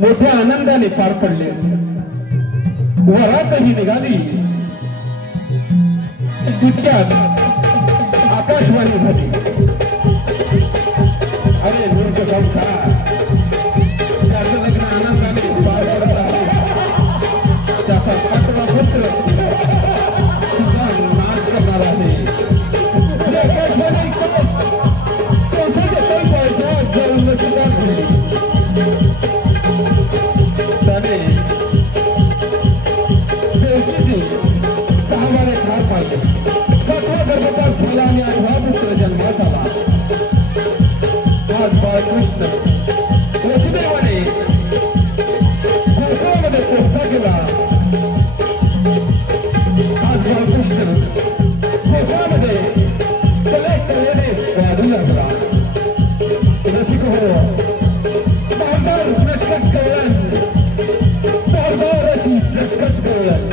मोठ्या आनंदाने पार पडले। वरातही निघाली तितक्यात आकाशवाणी झाली, अरे मूर्ख संसार, त्याचं लग्न आनंदाने पार पडत आहे, त्याचा सातवा पुत्र तुझा नाश करणार आहे। आकाशवाणी जळून सुद्धा झाली। त्याने देवकीची 6 वारे ठार पाडले। 7वा गर्भपात झाला आणि 8वा पुत्र जन्मास आला। आज बाळकृष्ण वसुदेवाने गोकुळामध्ये प्रस्ताव केला। आज बाळकृष्ण गोकुळामध्ये कलेने वाढू लागला। रसिक हो, बारदार नटखट कवळण, बारदार अशी नटखट कवळण।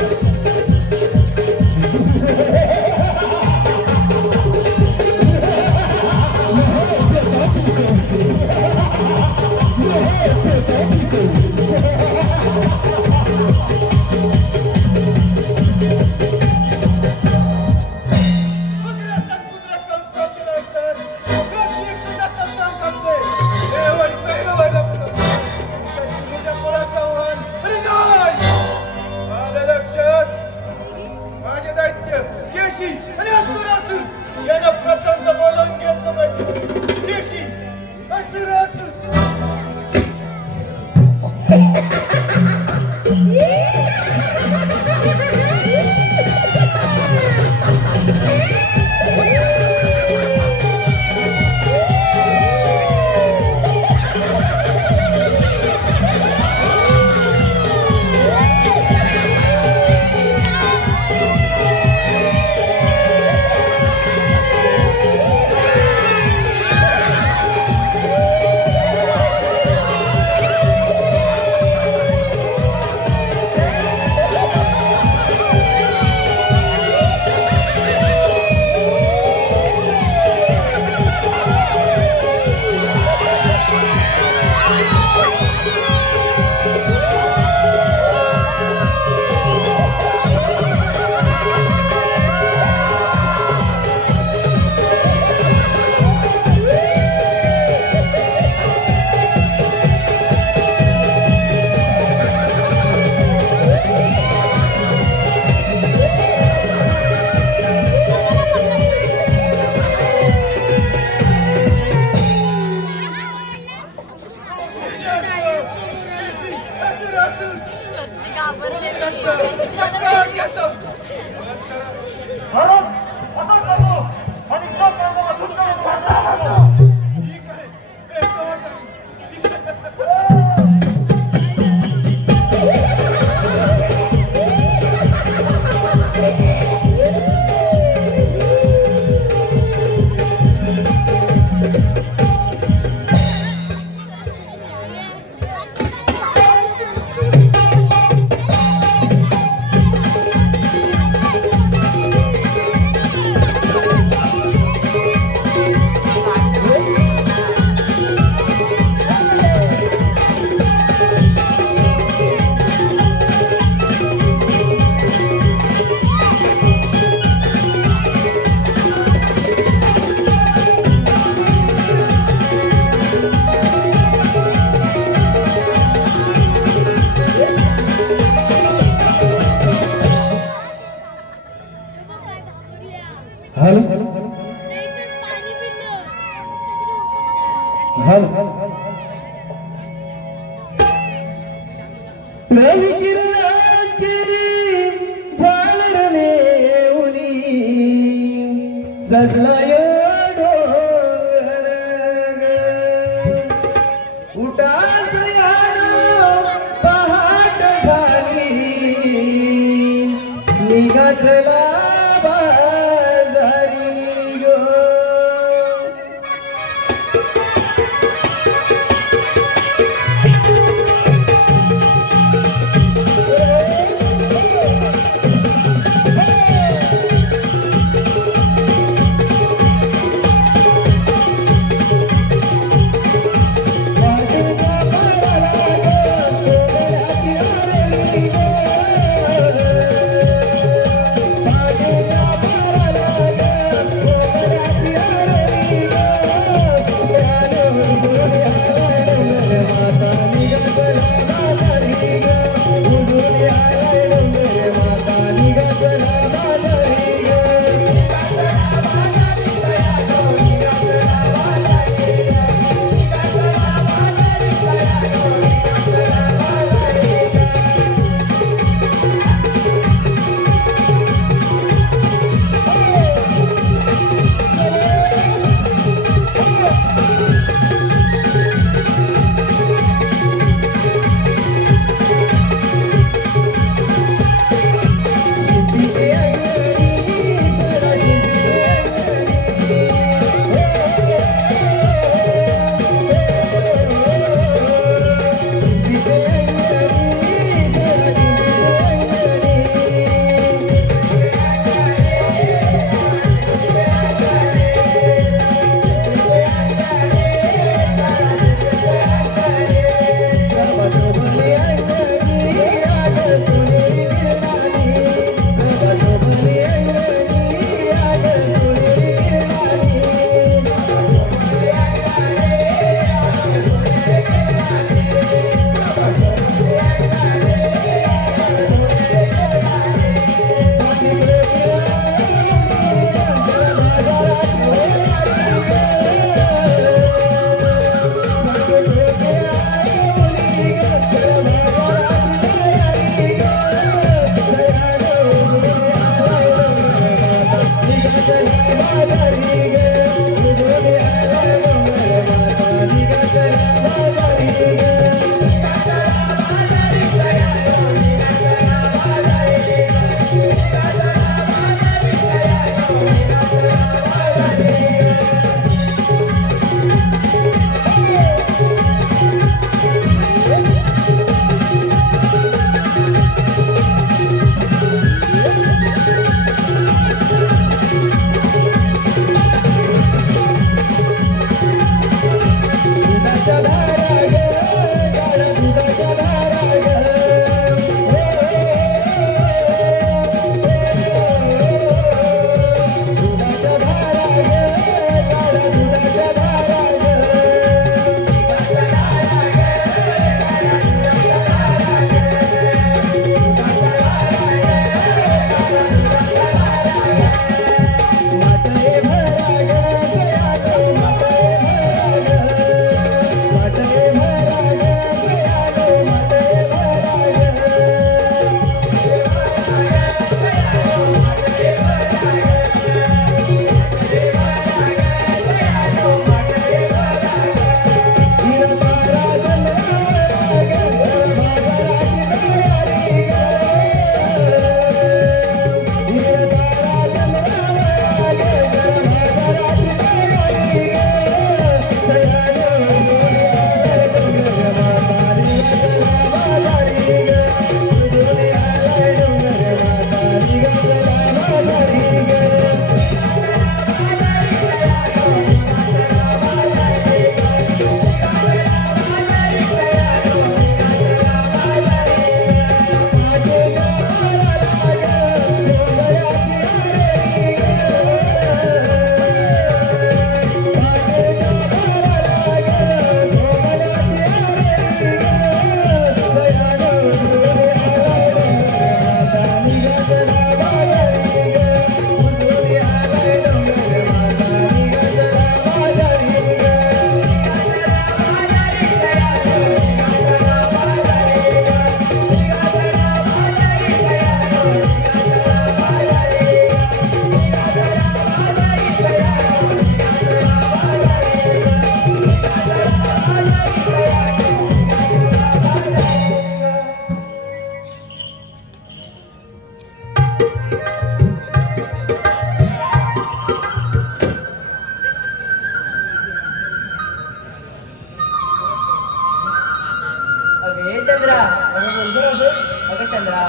चंद्रा अगं चंद्रा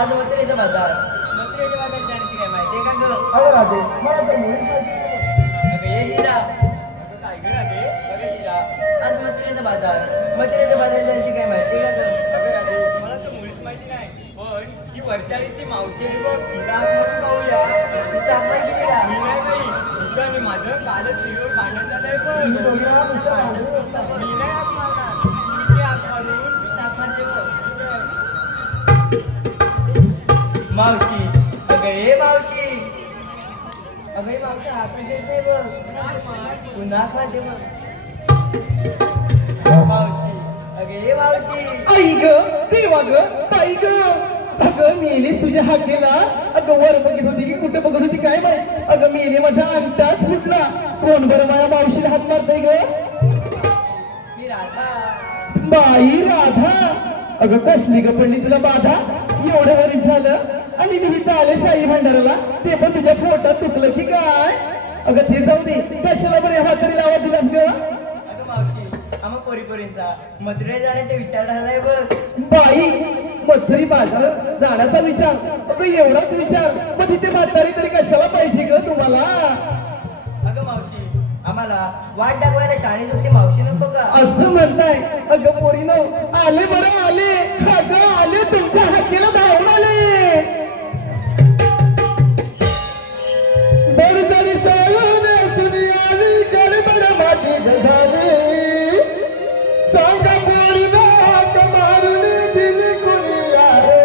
आज मथुरेचा बाजार जाण्याची काय माहिती आहे का ग? अगं राजेश मला तर मुळीच माहिती नाही. अगं ये हिरा काय ग राजे? अगं हिरा आज मथुरेचा बाजार जाण्याची काय माहिती आहे का ग? अगं राजेश मला तर मुळीच माहिती नाही पण ही वरच्याळीची मावशी आहे बघ तिला आपण पाहूया. तिचा आपण किती का? मी नाही बाई तुझं आणि माझं कालच टीव्हीवर भांडण झालंय पण मी नाही आग मारणार किती आग मारून मावशी अगं ये मावशी अगं ये मावशी आपण देत नाही बघ पुन्हा खाते बघ मावशी अगं ये मावशी आई ग देवा ग ताई ग अगं मेलीस तुझ्या हाकेला. अगं वर बघत होती की कुठे बघत होती काय माहित. अगं मेली माझा अंगठाच फुटला. कोण बरं माझ्या मावशीला हात मारताय ग? मी राधा बाई राधा. अगं कसली ग पडली तुला बाधा. एवढं वरीच झालं आणि मी इथं आले साई भंडाराला ते पण तुझ्या पोटात दुखलं की काय? अगं ते जाऊ दे कशाला बरं म्हातारी लावा दिलास ग? अगं मावशी आम्हा पोरीपोरींचा मथुरे जाण्याचा विचार झालाय बघ. बाई मथुरी बाजार जाण्याचा विचार. अगं एवढाच विचार मग तिथे म्हातारी तरी कशाला पाहिजे ग तुम्हाला? अगं मावशी आम्हाला वाट दाखवायला शाळेत होती मावशी नको का? असं म्हणताय. अगं पोरीनो आले बरं आले. अगं आले तुमच्या हाकेला धावून आले. बरजरी चालून सुनी आली गडबड माझी गजाली. सांगा पोरीनो मारून दिली कुणी आहे.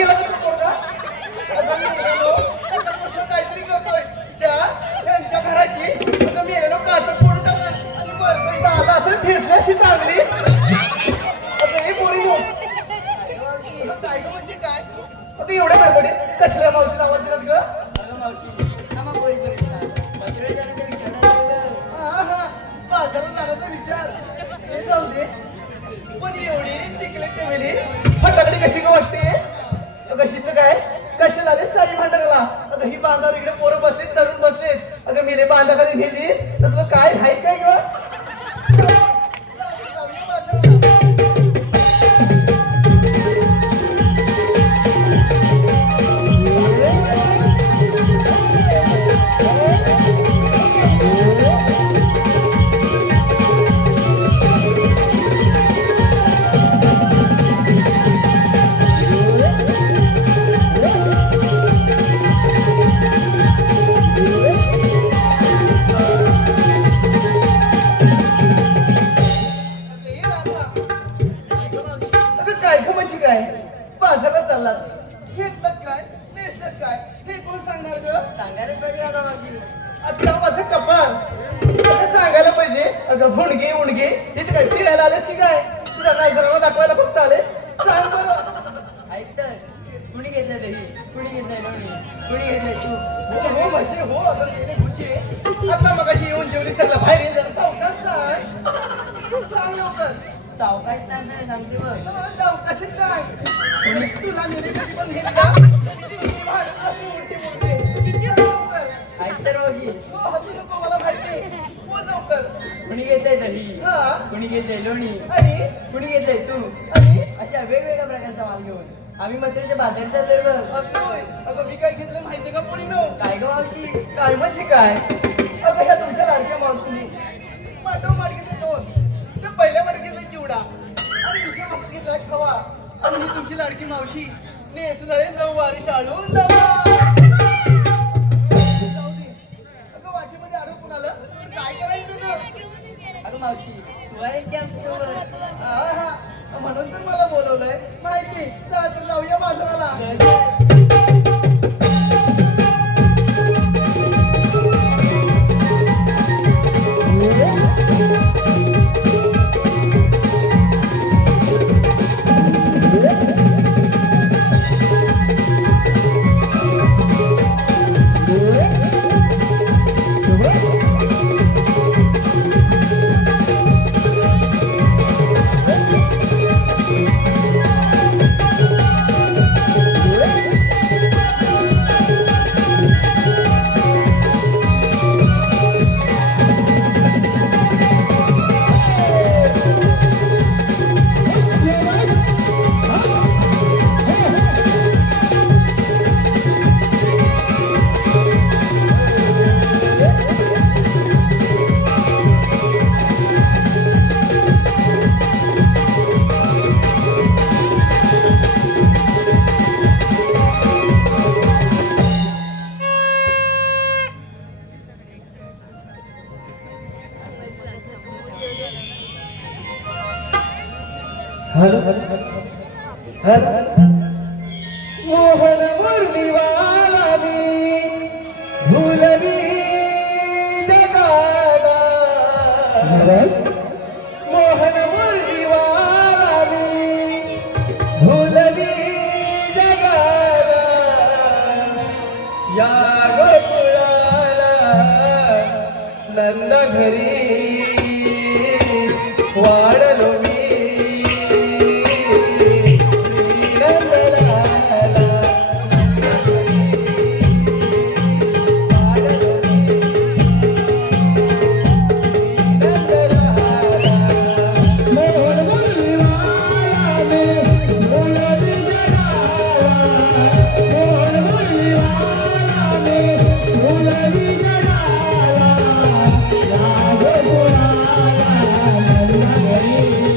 गेला का पोरगा? अगं मेलेलो सकाळपासून काहीतरी करतोय त्यांच्या घराची अगं मेलेलो काचच फोडून टाकलं आणि मरतो इथं आला असं ठेचल्याशी चांगली अगं हे पोरी काय गं म्हणजे काय आता एवढ्या गडबडीत कसल्या मावशीला आवाज दिलात ग? अगं मावशी आम्हा पोरीपर्यंत मथुरेत जाण्याचा विचार आहे गं. हा बाजारात जाण्याचा विचार हे जाऊ दे पण एवढी चिकले चेमेली फटाकडी कशी ग वाटते अगं हिचं काय कशाला आले साई भांडकला अगं ही बांधावर इकडे पोरं बसलेत तरुण बसलेत अगं मेले बांधाखाली नेली तर तुला काय हाय काय ग बाजारात चालला घेतलं काय नेसलं काय हे कोण सांगणार ग सांगायलाच पाहिजे आता मावशी. आता माझं कपाळ आता सांगायला पाहिजे अगं भुणगे उणगे इथे काय फिरायला आलेस की काय तुझा नायजराला दाखवायला फक्त आले सांग बरं ऐक तर कुणी घेतलं दही कुणी घेतलंय लोणी कुणी घेतलंय तू हो म्हशी हो अगं गेले खुशी आता मगाशी येऊन जेवली त्याला बाहेर ये जरा सावकाश सांग लवकर सावकाश सांगते सांगते बघ सावकाश सांग तुला मेली कशी पण गेली का उलटी बोलते लवकर ऐक तर मावशी हसू नको मला माहिती बोल लवकर कुणी घेतलंय दही हा कुणी घेतलंय लोणी आणि कुणी घेतलंय तू आणि अशा वेगवेगळ्या प्रकारचा माल घेऊन आम्ही मथुरेच्या बाजारात चाललोय बघ. असं होय अगं मी काय घेतलं माहिती का कोणी नो काय गं मावशी काय म्हणजे काय अगं ह्या तुमच्या लाडक्या मावशीने माटव माट घेतले दोन ते पहिल्या माट घेतला चिवडा आणि दुसऱ्या माट घेतला खवा आणि ही तुमची लाडकी मावशी नेसून झाले 9 वारी शाळून दमा जाऊ दे अगं वाटीमध्ये अडकून आलं तर काय करायचं ना अगं मावशी तू आहेस की आमच्यासोबत हा म्हणून तर मला बोलवलंय माहिती चला तर जाऊया बाजाराला मोहन मुरलीवाला मी भूलवी जगाला मोहन मुरलीवाला मी भूलवी जगाला या गोकुळाला नंद घरी वाढलो मी Yeah.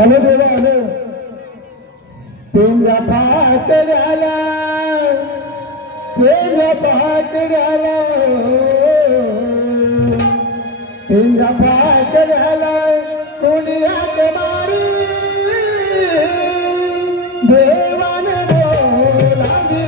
आलो देवा आलो पेंजा पाकड्याला पेंजा पाकड्याला पेंजा पाकड्याला कोणी हाक मारी देवाने बोलावी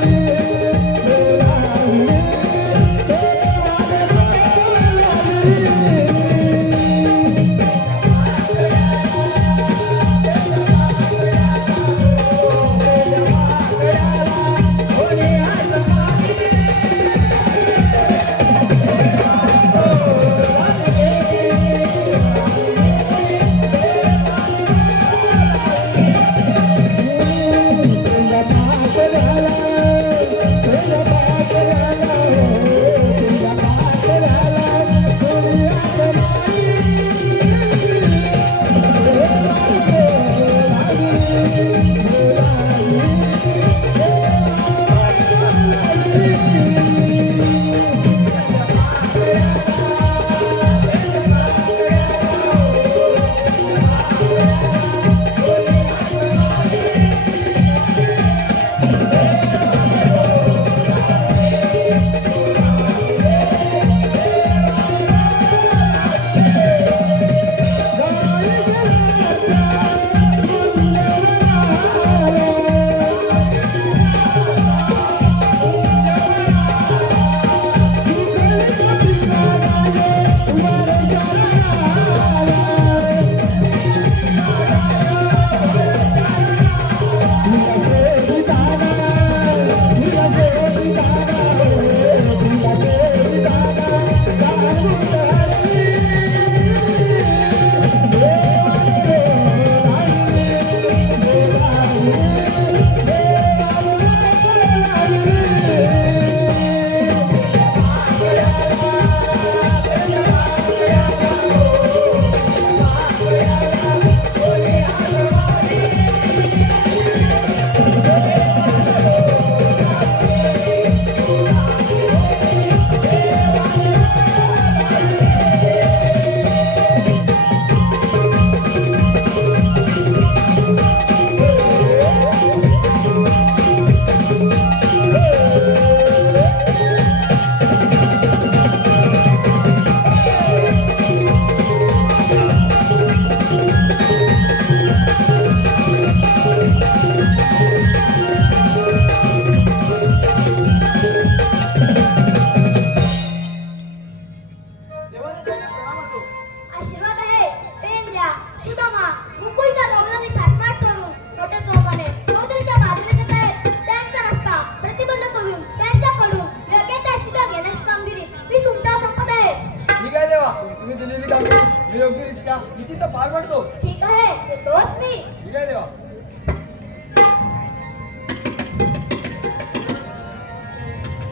ठीक आहे तोच मी ठीक आहे देवा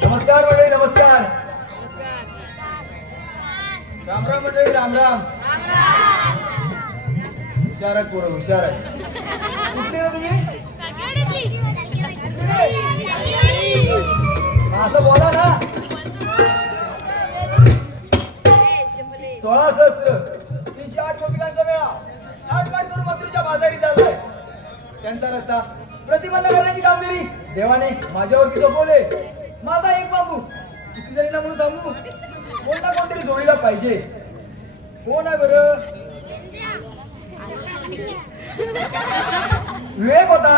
नमस्कार मंडळी नमस्कार राम राम मंडळी राम राम हुशार आहे पोरं हुशार आहे कुठले ना तुम्ही असं बोला ना 16 सहस्त्र 308 गोपिकांचा मेळा आटपाट करून मथुरेच्या बाजारी चाललाय त्यांचा रस्ता प्रतिबंध करण्याची कामगिरी देवाने माझ्यावरती सोपवले माझा एक बाबू किती जणी ना म्हणून थांबू कोणता कोणतरी जोडीला पाहिजे कोण आहे बरं विवेक होता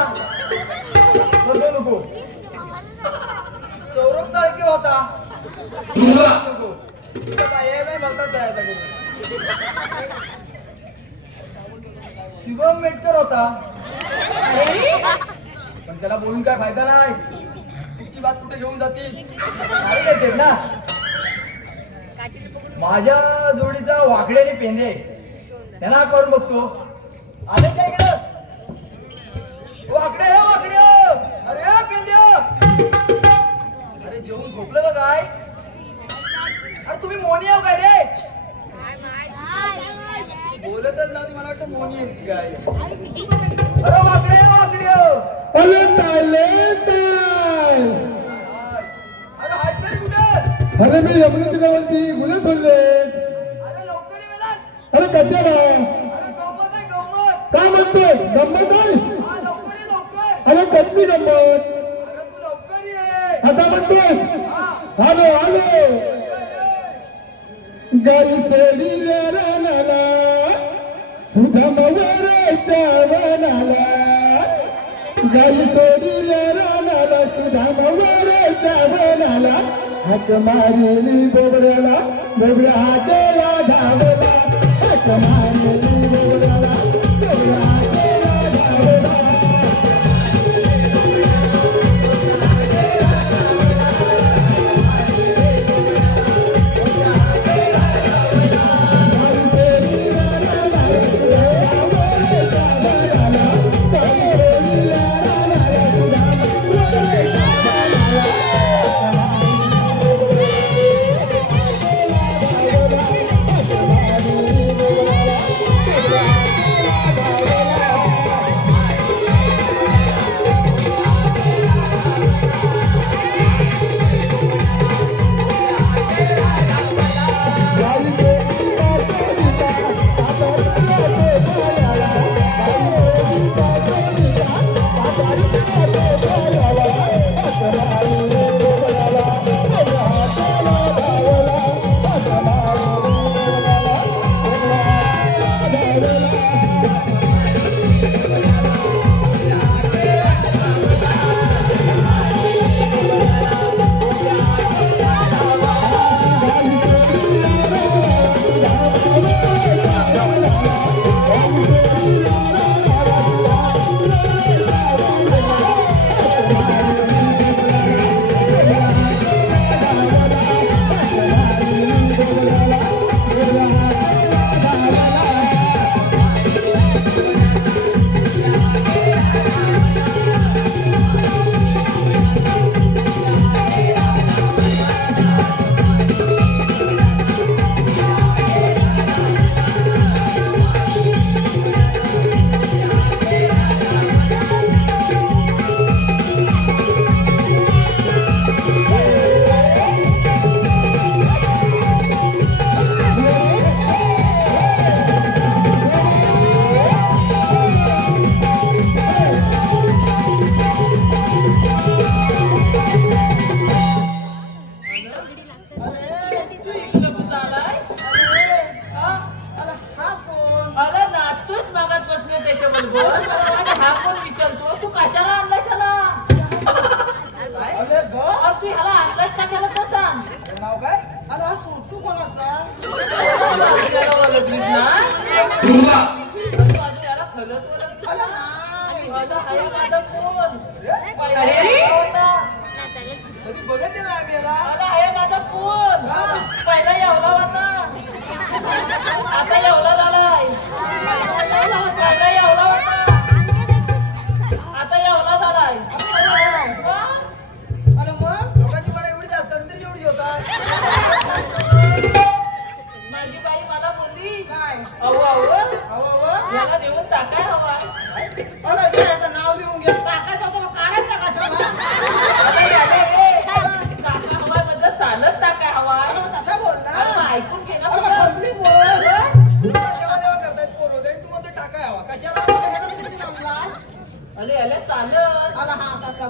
बघू नको सौरभ चाळके होता नको शिवम मेटकर होता पण त्याला बोलून काय फायदा नाही तुमची बात कुठे घेऊन जातील नाही ना माझ्या जोडीचा वाकडे आणि पेंदे त्यांना करून बघतो आले काय इकडं वाकडे वाकडे अरे पेंदे अरे जेवून झोपलं का काय अरे तुम्ही मोनी आहो काय रे बोलतच नव्हती मला वाटतं मोनी आहे काय अरे वाकडे वाकडे अरे हाय सर कुठे अरे मी यमुना तीरावरती गुन्हे सोडले अरे लवकर ये मला अरे कशाला अरे गंमत आहे गंमत काय म्हणतोय गंमत आहे? हा लवकर ये लवकर. अरे कसली गंमत? अरे तू लवकर ये. आता म्हणतोय हा आलो आलो ये. गाई सोडील्या रानाला सुधामवरच्या वनाला गाई सोडील्या रानाला सुधामवरच्या वनाला हाक मारली बोबड्याला बोबड्या हाकेला धावला हाक मारली बोबड्याला बोबड्या हाकेला धावला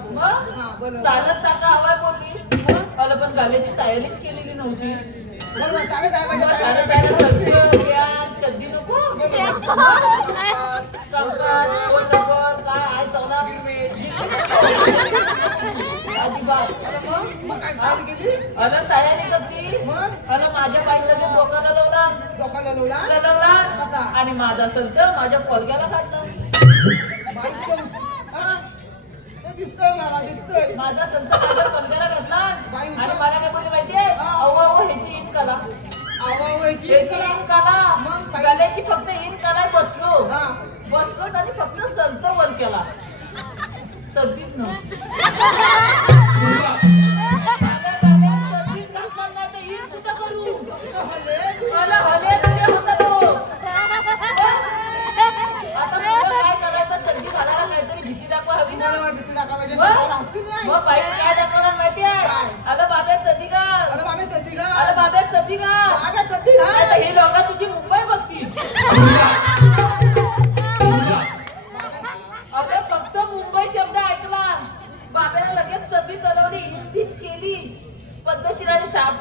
चालत टाका हवाय बोलली मला पण घालायची तयारीच केलेली नव्हती. चड्डी नको अरे तयारी कसली अरे माझ्या बाईला डोक्याला लावला आणि माझा संत माझ्या पोलग्याला काढला. माझा संत माझ्या पोलग्याला घातला आणि मला काय बोलली माहितीये अव्वा ह्याची इन कला गल्याची फक्त इन कला बसलो आणि फक्त संत वर केला चौतीस न काय दाखवणार माहिती आहे अरे बाब्या चंदीगड ही लोक तुझी मुंबई बघतील.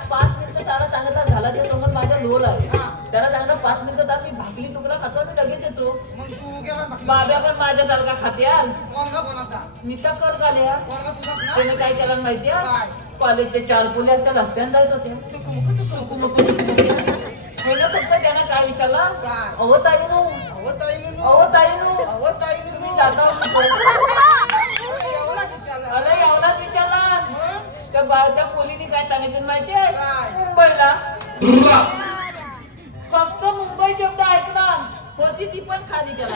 5 मिनिटं त्याला सांगितलं झाला ते समोर माझा लोल आहे त्याला सांगितलं 5 मिनिटं तर मी भाकरी तुकडा खातो आणि लगेच येतो बाब्या पण माझ्यासारखा खात्या मी तर कर घाल्या त्याने काय केलं माहितीये कॉलेजचे 4 पोले अशा रस्त्याने जायत होते फक्त त्यानं काय विचारला अहो ताईनू तुम्ही जाता अरे एवढाच विचारला त्या पोलीने काय सांगितलं माहितीये मुंबईला फक्त मुंबई शब्द ऐकला होती ती पण खाली केला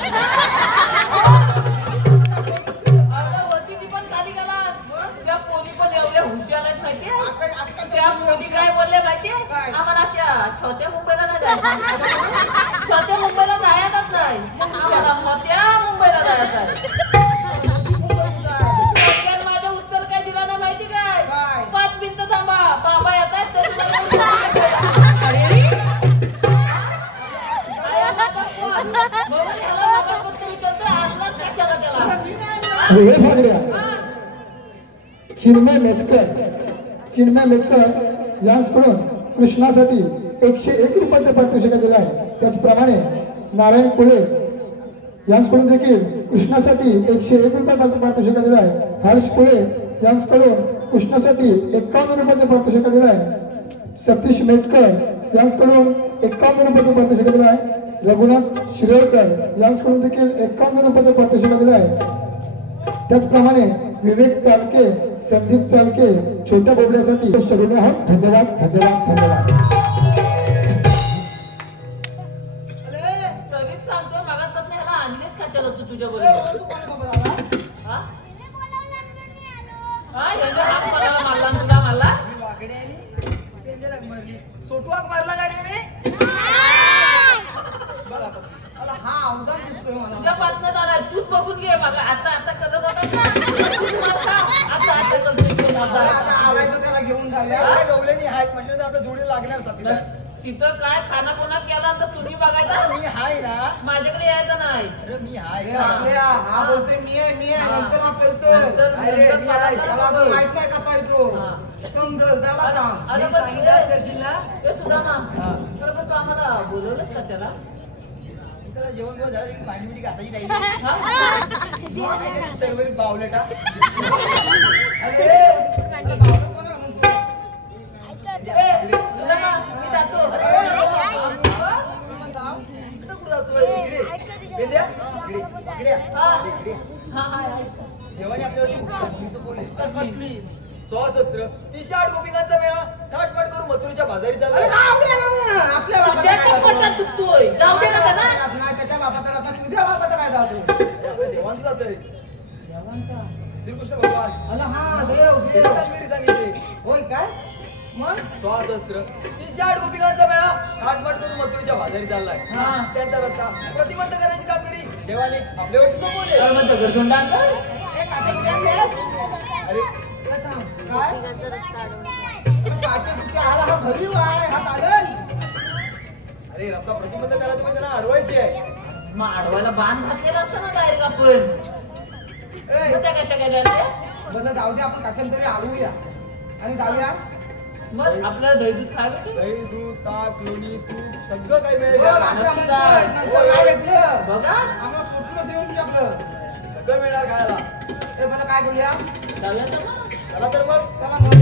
होती ती पण खाली केला त्या पोली पण एवढ्या हुशार आहेत माहितीये त्या पोली काय बोलले माहितीये आम्हाला अशा छोट्या मुंबईला नाही जायचं छोट्या मुंबईला जायचंच नाही आम्हाला मोठ्या मुंबईला जायचं आहे माझं उत्तर काय दिलं ना माहिती काय 5 मिनिटं थांबा बाबा येत आहेत चिन्मय मेटकर यांकडून कृष्णासाठी 101 रुपयाचं पारितोषिक दिलं आहे. त्याचप्रमाणे नारायण कुळे यांकडून देखील कृष्णासाठी 101 रुपयाचं पारितोषिक दिलं आहे. हर्ष कुळे यांकडून कृष्णासाठी 51 रुपयाचं पारितोषिक दिलं आहे. सतीश मेटकर यांकडून 51 रुपयाचं पारितोषिक दिलं आहे. रघुनाथ शिरोळकर यांकडून देखील 51 रुपयाचं पारितोषिक दिलं आहे. त्याचप्रमाणे विवेक चालके संदीप चालके छोट्या बोबड्यासाठी सगळे आहोत. धन्यवाद धन्यवाद धन्यवाद. तरीच सांगतोय मागासपासून ह्याला आणलीच कशाला तू तुझ्या बरोबर तुला मला सोटू हाक मारला का रे मी तुझ्या पाचण्यात आलाय तूच बघून घे बघा आता आता करत होता गवलेनी हाय म्हणजे आपल्या जोडी लागणार साथीला. तिथं काय खाना कोणा केला तर तुम्ही बघायचा मी हाय ना माझ्याकडे यायचं नाही अरे मी हाय हा बोलतोय मी आहे नंतर हा बोलतोय अरे मी आहे त्याला अजून माहित नाही का ताई तो समजल त्याला काम अरे मी पण सांगितलं करशील ना ते तुझा ना तर पण तू आम्हाला बोलवलंच का त्याला त्याला जेवण जेवण झालं की भांडी बिंडी घासायची नाही हा? सर्व बावलेटा ए, तुला ना मी जातो इकडे कुठं जातोय इकडे हा हा हा देवाने आपल्यावरती सोपवले सशस्त्र 308 गोपिकांचा मेळा थाटमाट करून मथुरेच्या बाजारी चाललाय. आपल्या त्याच्या पोटात दुखतोय जाऊ दे ना त्याला त्याच्या बापाचा तुझ्या बापाचा काय जातो आपल्या देवांचा आहे श्रीकृष्ण भगवान हा देव काश्मीरी सांगितले होय काय मग सशस्त्र 308 गोपिकांचा मेळा थाटमाट करून मथुरेच्या बाजारी चाललाय. हा. त्यांचा रस्ता प्रतिबंध करण्याची कामगिरी देवाने आपल्यावरती सोपवली. तर मग दगडधोंडांचा अरे काय आला हा भरीव आहे हा ताडल अरे रस्ता प्रतिबंध करायचं म्हणजे त्यांना अडवायची आहे. मग आडवायला बांध घातलेला असतं ना डायरेक्ट आपण मग त्या कशा काय जायचं बरं जाऊ दे आपण कशाला तरी आलूया आणि जाऊया मग आपल्याला दही दूध खाय भेटेल दही दूध ताक लोणी तूप सगळं काही मिळेल हो, त्याला. आपल्या म्हणतोय, नंतर काय घेतलं बघा आम्हाला सुटलं देऊन आपलं सगळं मिळणार खायला. ते बरं काय करूया जाऊया तर मग चला तर मग चला मग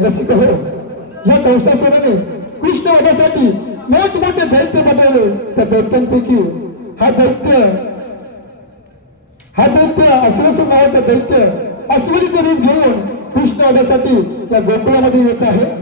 रसिक हो, या कंसासुराने कृष्ण वधासाठी मोठमोठे दैत्य बनवले. त्या दैत्यांपैकी हा दैत्य असुरासुर नावाचा दैत्य अश्विनीचं रूप घेऊन कृष्ण होण्यासाठी या गोकुळामध्ये येत आहे.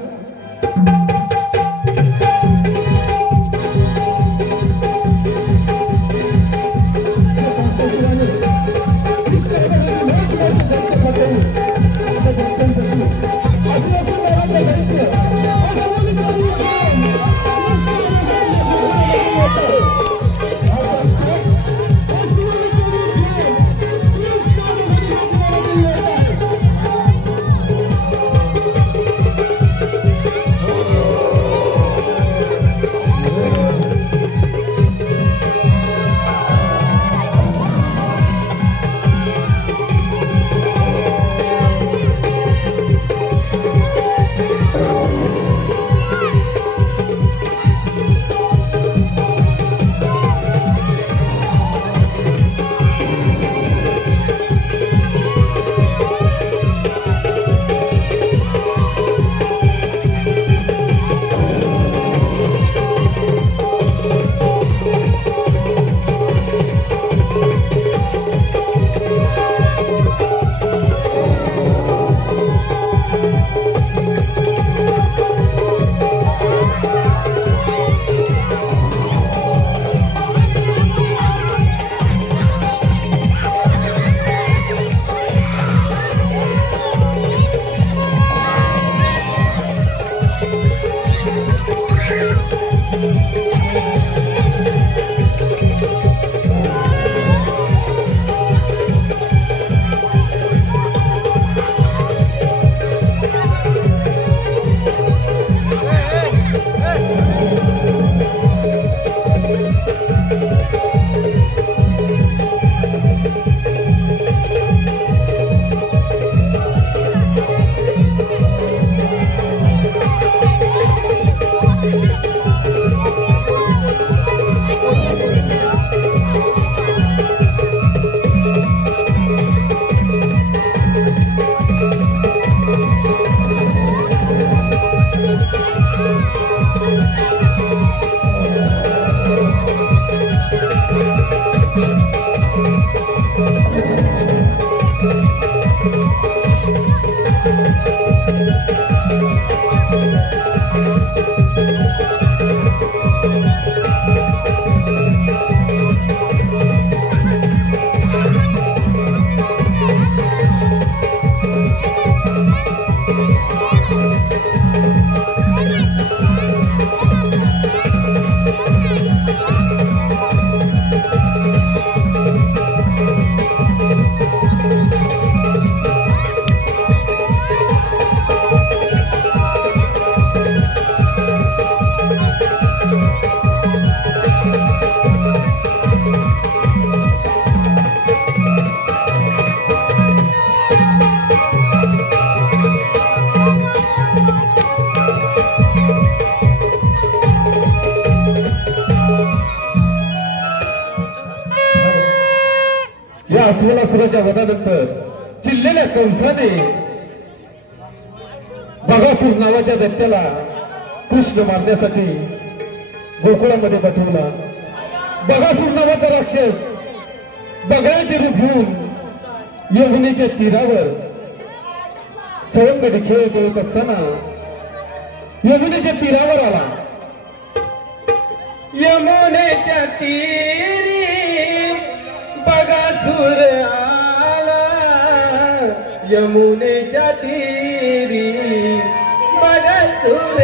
या अस्वलासुराच्या वधानंतर चिल्लेल्या कंसाने बगासूर नावाच्या दैत्याला कृष्ण मारण्यासाठी गोकुळामध्ये पाठवला. बगासूर नावाचा राक्षस बगळ्याचे रूप घेऊन यमुनेच्या तीरावर सवंगडी खेळ खेळत असताना यमुनेच्या तीरावर आला. यमुनेच्या तीरी बगासूर आला, यमुनेच्या तीरी बगासूर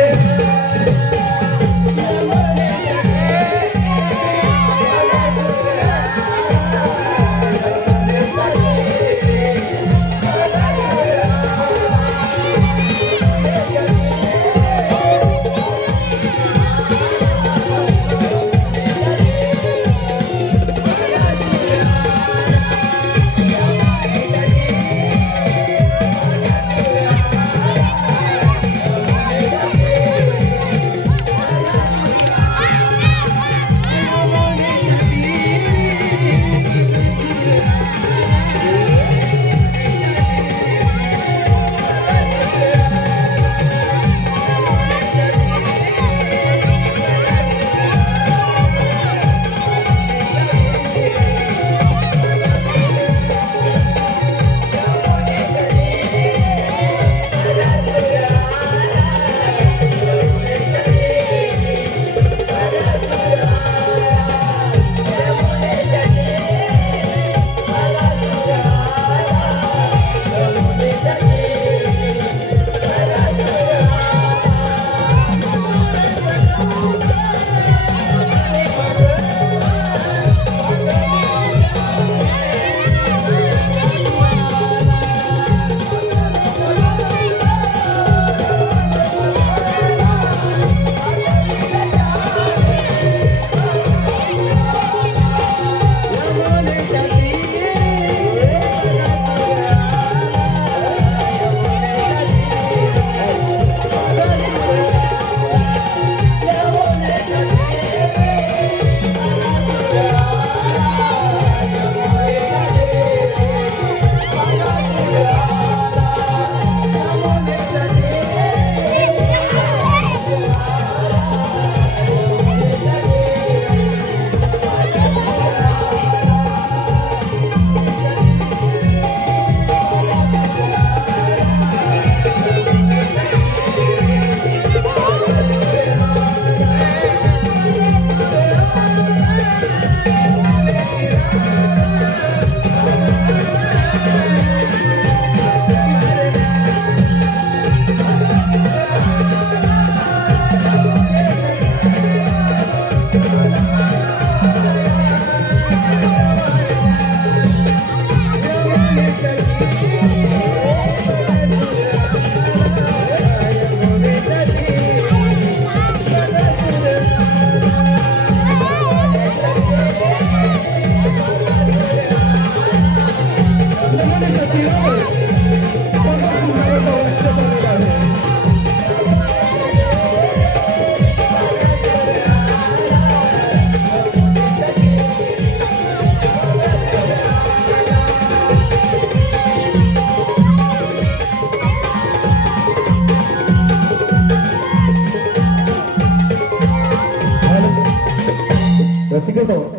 सांगतो.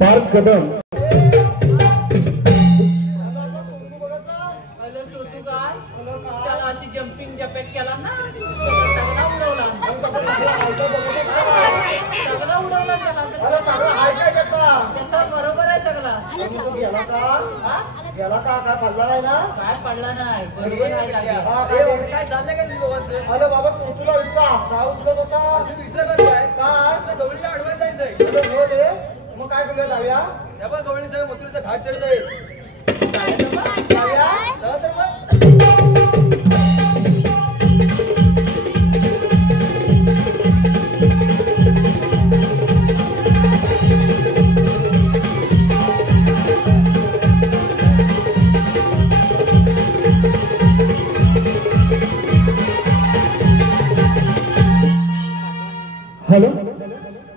पार्क कदम. तू काय त्याला अशी जम्पिंग जपॅक केला ना सगळा उडवला त्याला बरोबर आहे सगळा काय पडला नाही ना? काय पडला नाही बरोबर आहे जागी. काय चाललंय का तुम्ही दोघांचं? अरे बाबा तुला उचलत होता विसरत काय गवळीला अडवायला जायचंय. मग काय करूया जाऊया? त्या गवळी सगळं मथुरीचा घाट चढत आहे. चला तर मग. हॅलो.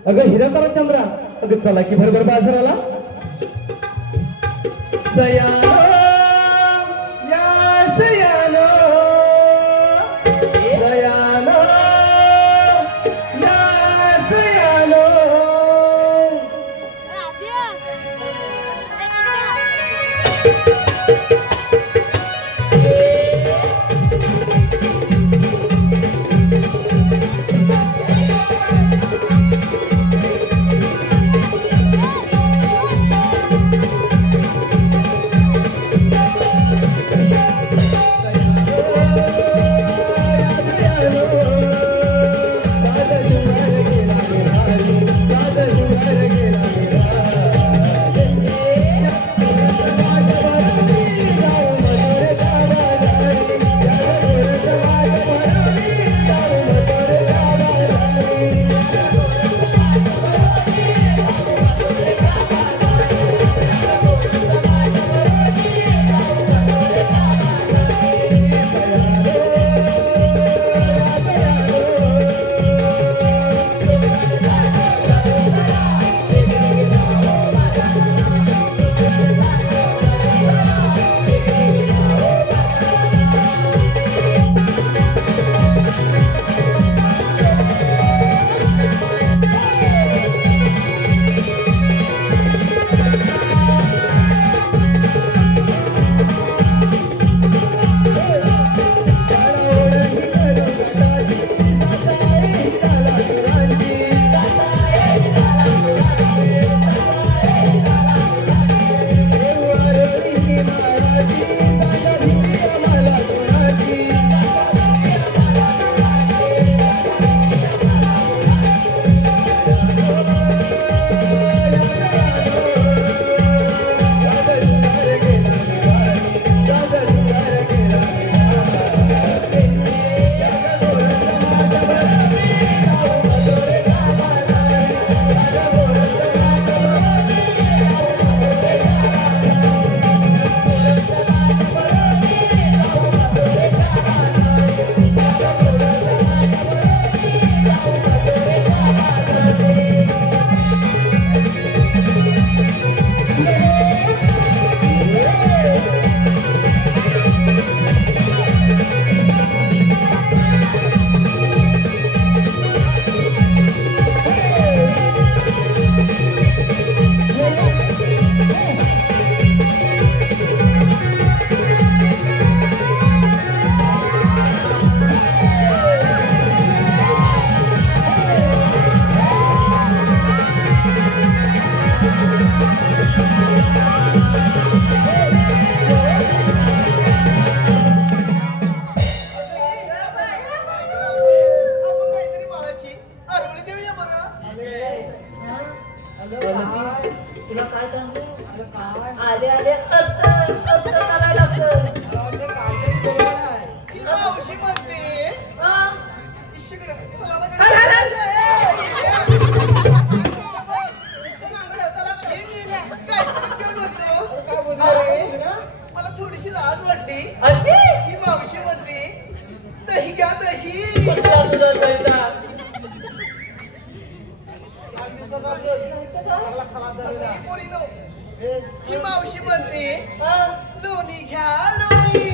अगं हिरातारा चंद्रा, अगं चला की भरभर बाजाराला. सयानो या सयानो सयानो या सयानो. तुला काय सांगू आले आले करायला लागतं. मावशी म्हणते मला थोडीशी लाज वाटली. अशी ही मावशी म्हणते दही घ्या दही. ही मावशी म्हणते लोणी घ्या लोणी.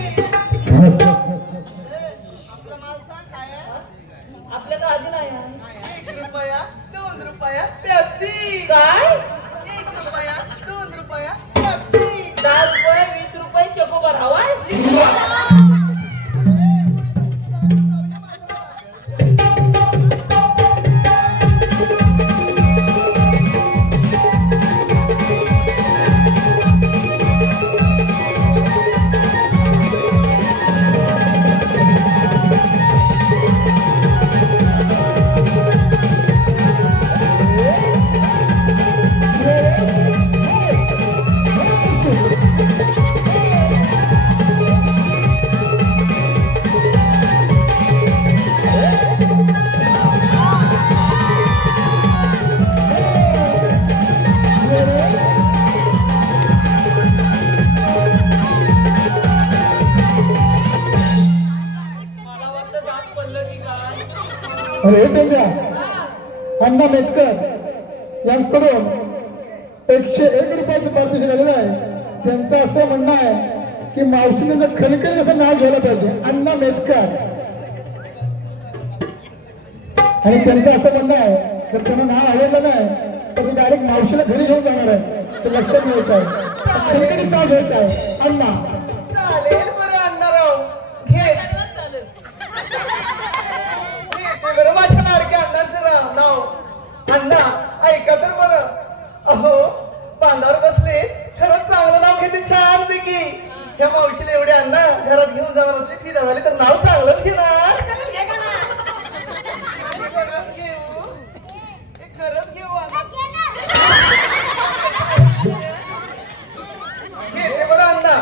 आपला माल सांग काय आहे? आपल्याला आधी नाही 1 रुपया 2 रुपया रुपया पेप्सी. काय 1 रुपया 2 रुपया पेप्सी. 10 रुपये 20 रुपये चकोबार हवाय. मला वाटतं जाम पडलं की काय. अरे पेंद्या अण्णा मेटकर यांच्याकडून 101 रुपयाचं पारितोषिक आलेलं आहे. त्यांचं असं म्हणणं आहे की मावशीने जर खणखणीत असं नाव घ्यायला पाहिजे अण्णा मेटकर. आणि त्यांचं असं म्हणणं आहे जर त्यांना नाव आवडलं नाही तर मी डायरेक्ट मावशीला घरी घेऊन जाणार आहे. ते लक्षात घ्यायचं आहे. खणखणीत नाव घ्यायचं आहे अण्णा. चालेल बरं अण्णाराव घे. सगळं चालेल. ते बरं माझ्या लाडक्या अण्णांचं नाव. अण्णा ऐका तर बरं. अहो बांधावर बसले खरंच चांगलं नाव घेते छान पैकी. ह्या मावशीला एवढे अण्णा घरात घेऊन जाणार असले फिदा झाले तर नाव चांगलंच घेणार. खरंच घेऊ हे खरंच घेऊ घेते बरं अण्णा.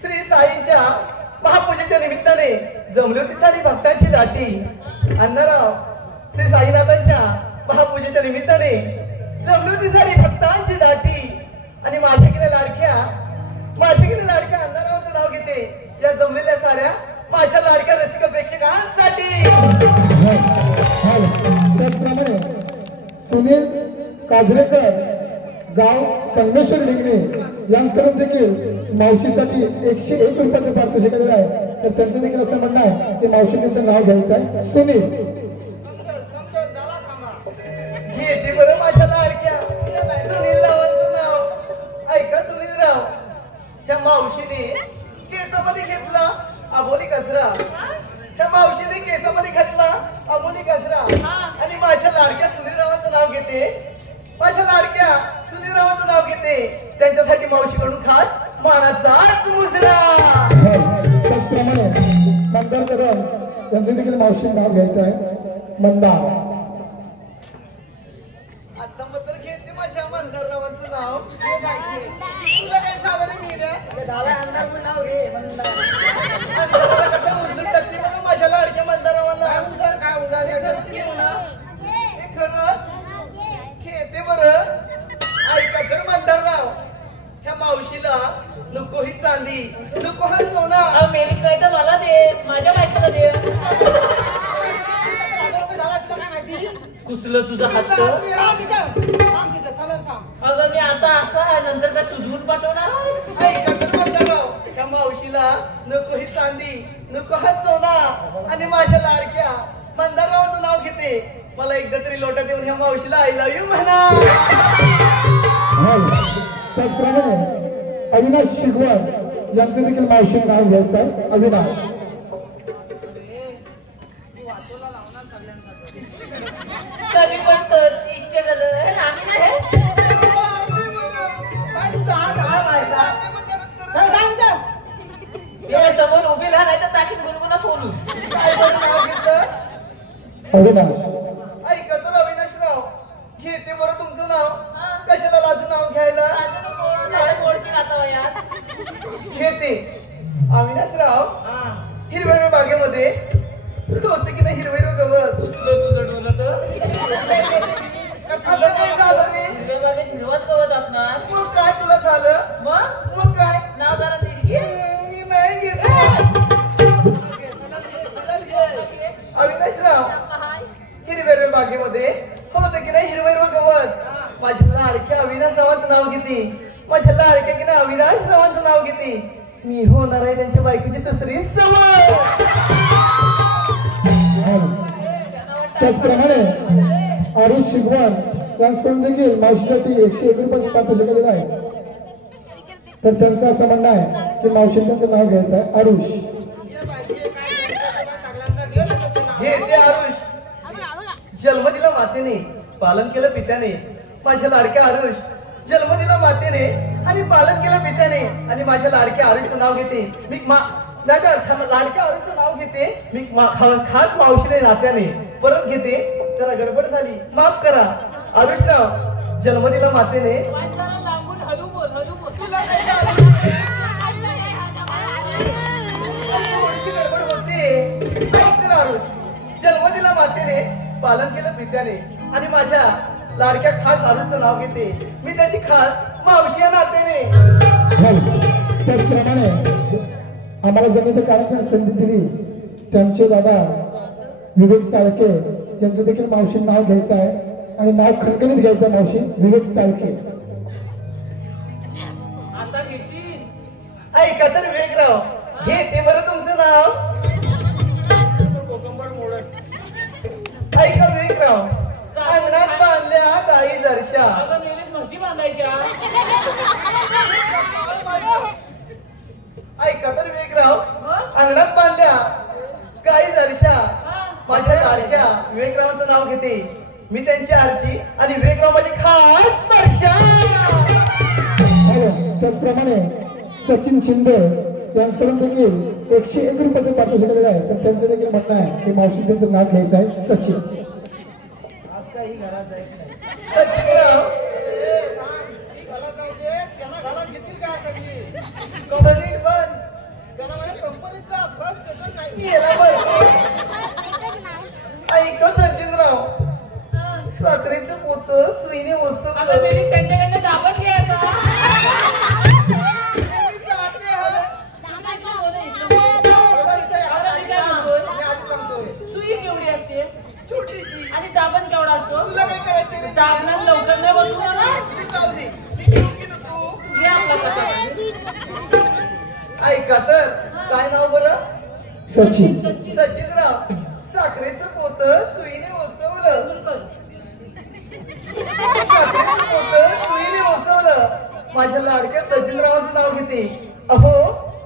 श्री साईंच्या महापूजेच्या निमित्ताने जमली होती सारी भक्तांची दाटी. अण्णाराव श्री साईनाथांच्या महापूजेच्या निमित्ताने जमली होती सारी भक्तांची दाटी. आणि माझ्याकडे लाडक्या अण्णारावांचं नाव घेते या जमलेल्या साऱ्या माझ्या लाडक्या रसिक प्रेक्षकांसाठी. त्याचप्रमाणे सुनील काजरेकर गाव संगमेश्वर डिग्री यांच्याकडून देखील मावशीसाठी 101 रुपयाचं पारितोषिक आलेलं आहे. तर त्यांचं देखील असं म्हणणं आहे की मावशीचं नाव घ्यायचं आहे सुनील. घेते बरं माझ्या लाडक्या सुनील रावांचं नाव. ऐका सुनीलराव त्या मावशीने केसामध्ये घेतला अबोली कचरा. त्या मावशीने केसामध्ये घातला अबोली कचरा. आणि माझ्या लाडक्या सुनीलरावांचं नाव घेते. माझ्या लाडक्या सुनीलरावांचं नाव घेते. त्यांच्यासाठी मावशीकडून खास मानाचाच मुजरा. त्याचप्रमाणे मंदार कदम यांचं देखील मावशी नाव घ्यायचं आहे मंदार. आता मात्र घेते माझ्या मंदाररावांचं नाव. तुला काय झालं रे मी कसं उचलून टाकते बघा माझ्या लाडक्या मंदाररावांना. हे खरंच घेऊ ना. हे खरंच घेते बरं. ऐका तर मंदारराव ह्या मावशीला नको ही चांदी नको हा सोना. अहो मेलीच नाही तर मला दे. माझ्या बायकोला दे. कुसलं तुझं हात. अगं मी आता नंतर काय सुधवून पाठवणार आहे? ऐका तर मंदारराव ह्या मावशीला नको ही चांदी नको हा सोना. आणि माझ्या लाडक्या मंदाररावांचं नाव घेते. मला एकदा तरी लोटा देऊन ह्या मावशीला आय लव्ह यू म्हणा. त्याचप्रमाणे अविनाश शिगवण यांचं देखील मावशी नाव घ्यायचं आहे अविनाश. कधी पण तर इच्छा झालं आम्ही नाही. समोर उभी राहा नाही तर ताकीद गुणगुणा फोनू. काय बरं नाव घेतलं. अविनाश ऐका तर अविनाशराव घेते बरं तुमचं नाव. कशाला लाजून नाव घ्यायला. घेते अविनाशराव. हिरव्या बागेमध्ये होते की नाही हिरवं गवत. तुझं डोलं तर आता काय झालं रे. हिरवत गवत असणार. मग काय तुला झालं. मग काय नाव जरा नीट घे. मी नाही घेत. अविनाशराव हिरव्या बागेमध्ये होतं की नाही हिरवं गवत. माझ्या लाडक्या अविनाशरावांचं नाव घेते. माझ्या लाडक्या की नाही अविनाशरावांचं नाव घेते. मी होणार आहे त्यांच्या बायकोची दुसरी सवय. त्याचप्रमाणे आरुष शिगवण यांच्याकडून देखील मावशीसाठी 101 रुपयाचे पारितोषिक आलेलं आहे. तर त्यांचं असं म्हणणं आहे की मावशी त्यांचं नाव घ्यायचं आहे आरुष. हे ते आरुष, जन्म दिला मातेने, पालन केलं पित्याने. माझ्या लाडक्या आरुष, जन्म दिला मातेने आणि पालन केलं पित्याने. आणि माझ्या लाडक्या आरुषचं नाव घेते मी, माझ्या लाडक्या आरुषचं नाव घेते मी खास मावशीने नात्याने. परत घेते, जरा गडबड झाली, माफ करा. आरुषराव, जन्म दिला मातेने. लांबून हलू बोल, हलू बोल. गडबड होते. माफ करा आरुष, जन्म दिला मातेने, पालन केलं पित्याने. आणि माझ्या लाडक्या खास आरुषचं नाव घेते मी, त्याची खास मावशी या नातेने. त्याचप्रमाणे आम्हाला ज्यांनी ते कार्यक्रम संधी दिली त्यांचे दादा विवेक चाळके यांचं देखील मावशी नाव घ्यायचं आहे आणि नाव खणखणीत घ्यायचं आहे. मावशी विवेक चाळके. आता घेशील. ऐका तर विवेकराव, घेते बरं तुमचं नाव. ऐका विवेकराव, अंगणात बांधल्या गाई जरशा. अगं मेलीच म्हशी बांधायच्या. ऐका तर विवेकराव, अंगणात बांधल्या गाई जरशा. माझ्या लाडक्या विवेकरावांचं नाव घेते मी, त्यांची आरची. आणि विवेकराव माझी खास स्पर्शा. त्याचप्रमाणे सचिन शिंदे यांच्याकडून देखील 101 रुपयाचे पारितोषिक आलेलं आहे. तर त्यांचं देखील म्हणणं आहे की मावशी त्यांचं नाव घ्यायचं आहे सचिन. सचिनराव, ऐका सचिनराव, साखरेचं पोत सुईने अगं ओसवलं. मेलीच त्यांच्याकडनं दाबत घ्यायचा. सुई केवढी असते छोटीशी. आणि दाबण केवढा असतो. तुला काय करायचंय? दाबणात लवकर नाही बसू ना. जाऊ दे, मी घेऊ की नको? हे आपला कसा. ऐका तर, काय नाव बरं? सचिन. सचिनराव, साखरेचं पोत सुईने ओसवलं. साखरेचं पोत सुईने ओसवलं. माझ्या लाडक्या सचिनरावांचं नाव घेते. अहो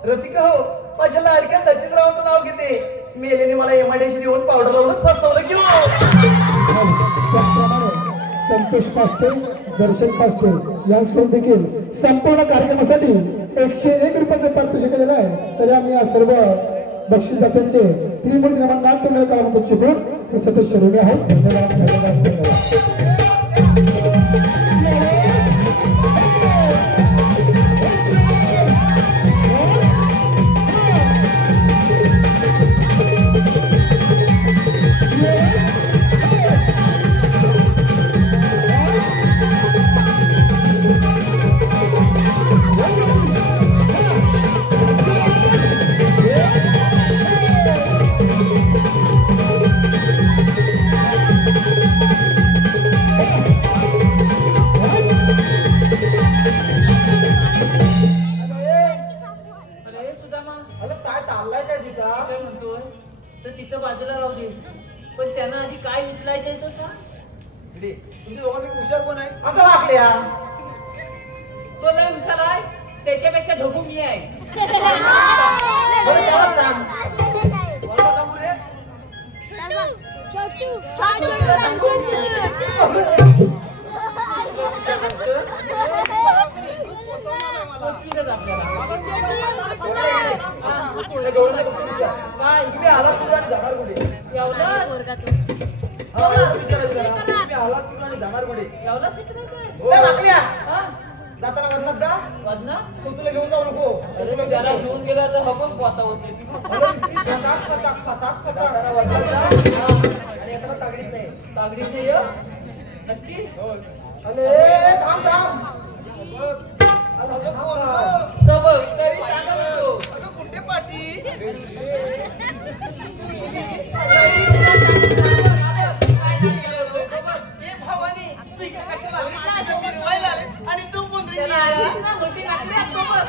रसिका हो, माझ्या लाडक्या सचिनरावांचं नाव घेते. मेलेने मला एमआयडीसी देऊन पावडर लावूनच फसवलं की हो. त्याचप्रमाणे संतोष पास्टे, दर्शन पास्टे यांच्याकडून देखील संपूर्ण कार्यक्रमासाठी 101 रुपयाचे पारितोषिक आलेलं आहे. तरी आम्ही या सर्व बक्षीसदात्यांचे त्रिमूर्ती नमन तुम्ही काळामध्ये चुकून सतत शिरवले आहोत. धन्यवाद, धन्यवाद, धन्यवाद. तिचं बाजूला राहू दे, पण त्यांना आधी काय उचलायचंय तो सांग. तुमच्या दोघांपैकी हुशार कोण आहे? आता वाकल्या. तो लय हुशार आहे, त्याच्यापेक्षा ढोकू मी आहे. बरं त्याला सांग. कोणाला सांगू रे? काय तुम्ही आलात तुझा आणि जाणार कुठे? तुम्ही आलात तुझा आणि जाणार कुठे? वाकल्या. हा? जाताना वरणात जा. वजना? तुला घेऊन जाऊ नको. अरे त्याला घेऊन गेला तर हबक पोता होत आणि एखादा तागडीत नाही. तागडीचे ये नक्की. अरे थांब थांब. तो बघ, तरी सांगा नको. अगं कुठे पाठी? भावानी तिकडे कशाला आली? तिथं फिरवायला आले आणि तू कोणतरी त्याला आधीच ना मोठी नाकडी असतो बघ.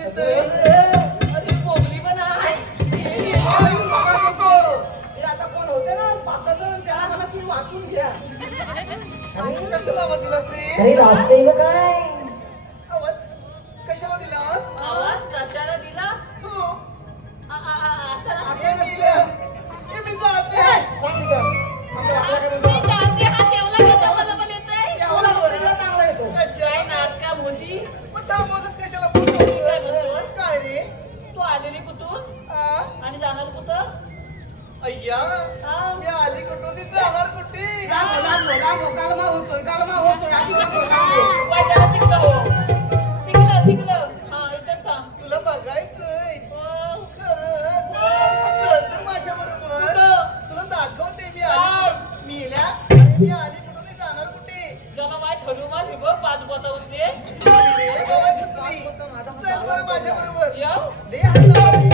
दिसतंय अरे बोबली पण आहे. आता कोण होते ना पाताचं त्याला मला तुम्ही वाचून घ्या. कशाला आवाज दिलास रे? काय आवाज कशाला दिलास? आवाज कशाला दिला तू असं अगे मेल्या. हे मी जाते. कोण निघा? आपल्याला काय म्हणतो? जाते हा तेवला कसा मला पण येतंय त्याला बोलायला चांगला येतो. काय नाटका मोठी मग थांबवतच कशाला काय बोलतो? म्हणतोय? काय रे? तू आलेली कुठून आ? आणि जाणार कुठं अय्या हा. मी आली कुठून ती जाणार कुठे? कालमा होतोय आधी बाय त्याला तिकलं हो तिकलं हा इथं थांब तुला बघायचंय हो. खरंच हो. चल तर माझ्या बरोबर कुठं? तुला दाखवते मी काय? आली मेल्या अरे मी आली कुठून ती जाणार कुठे? जमा माय हनुमान हे बघ 5 बोटा उतले रे बाबा तुम्ही चल बरं माझ्या बरोबर येऊ दे हातावरती.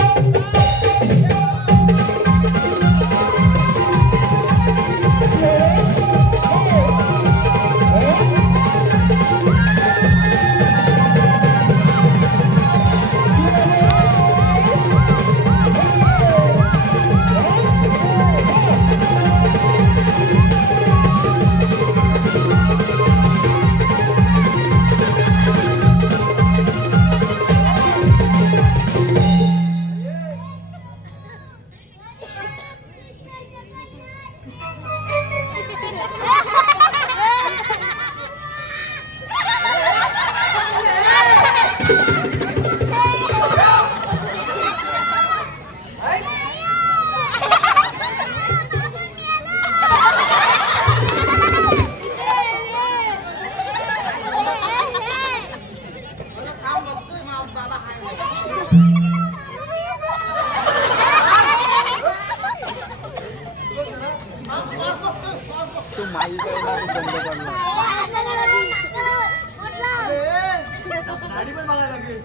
गाडी पण बघायला लागेल.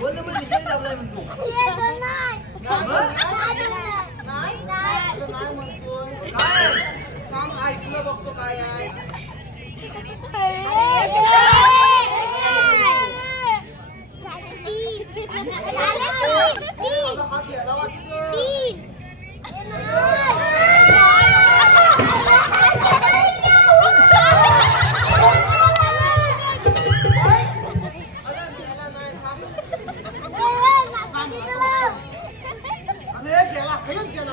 दोन नंबर निशाणी दाबलाय म्हणतो. काय काम ऐकलं बघतो काय आहे. हा घ्यायला वाटतं. अरे गेला खरंच गेला.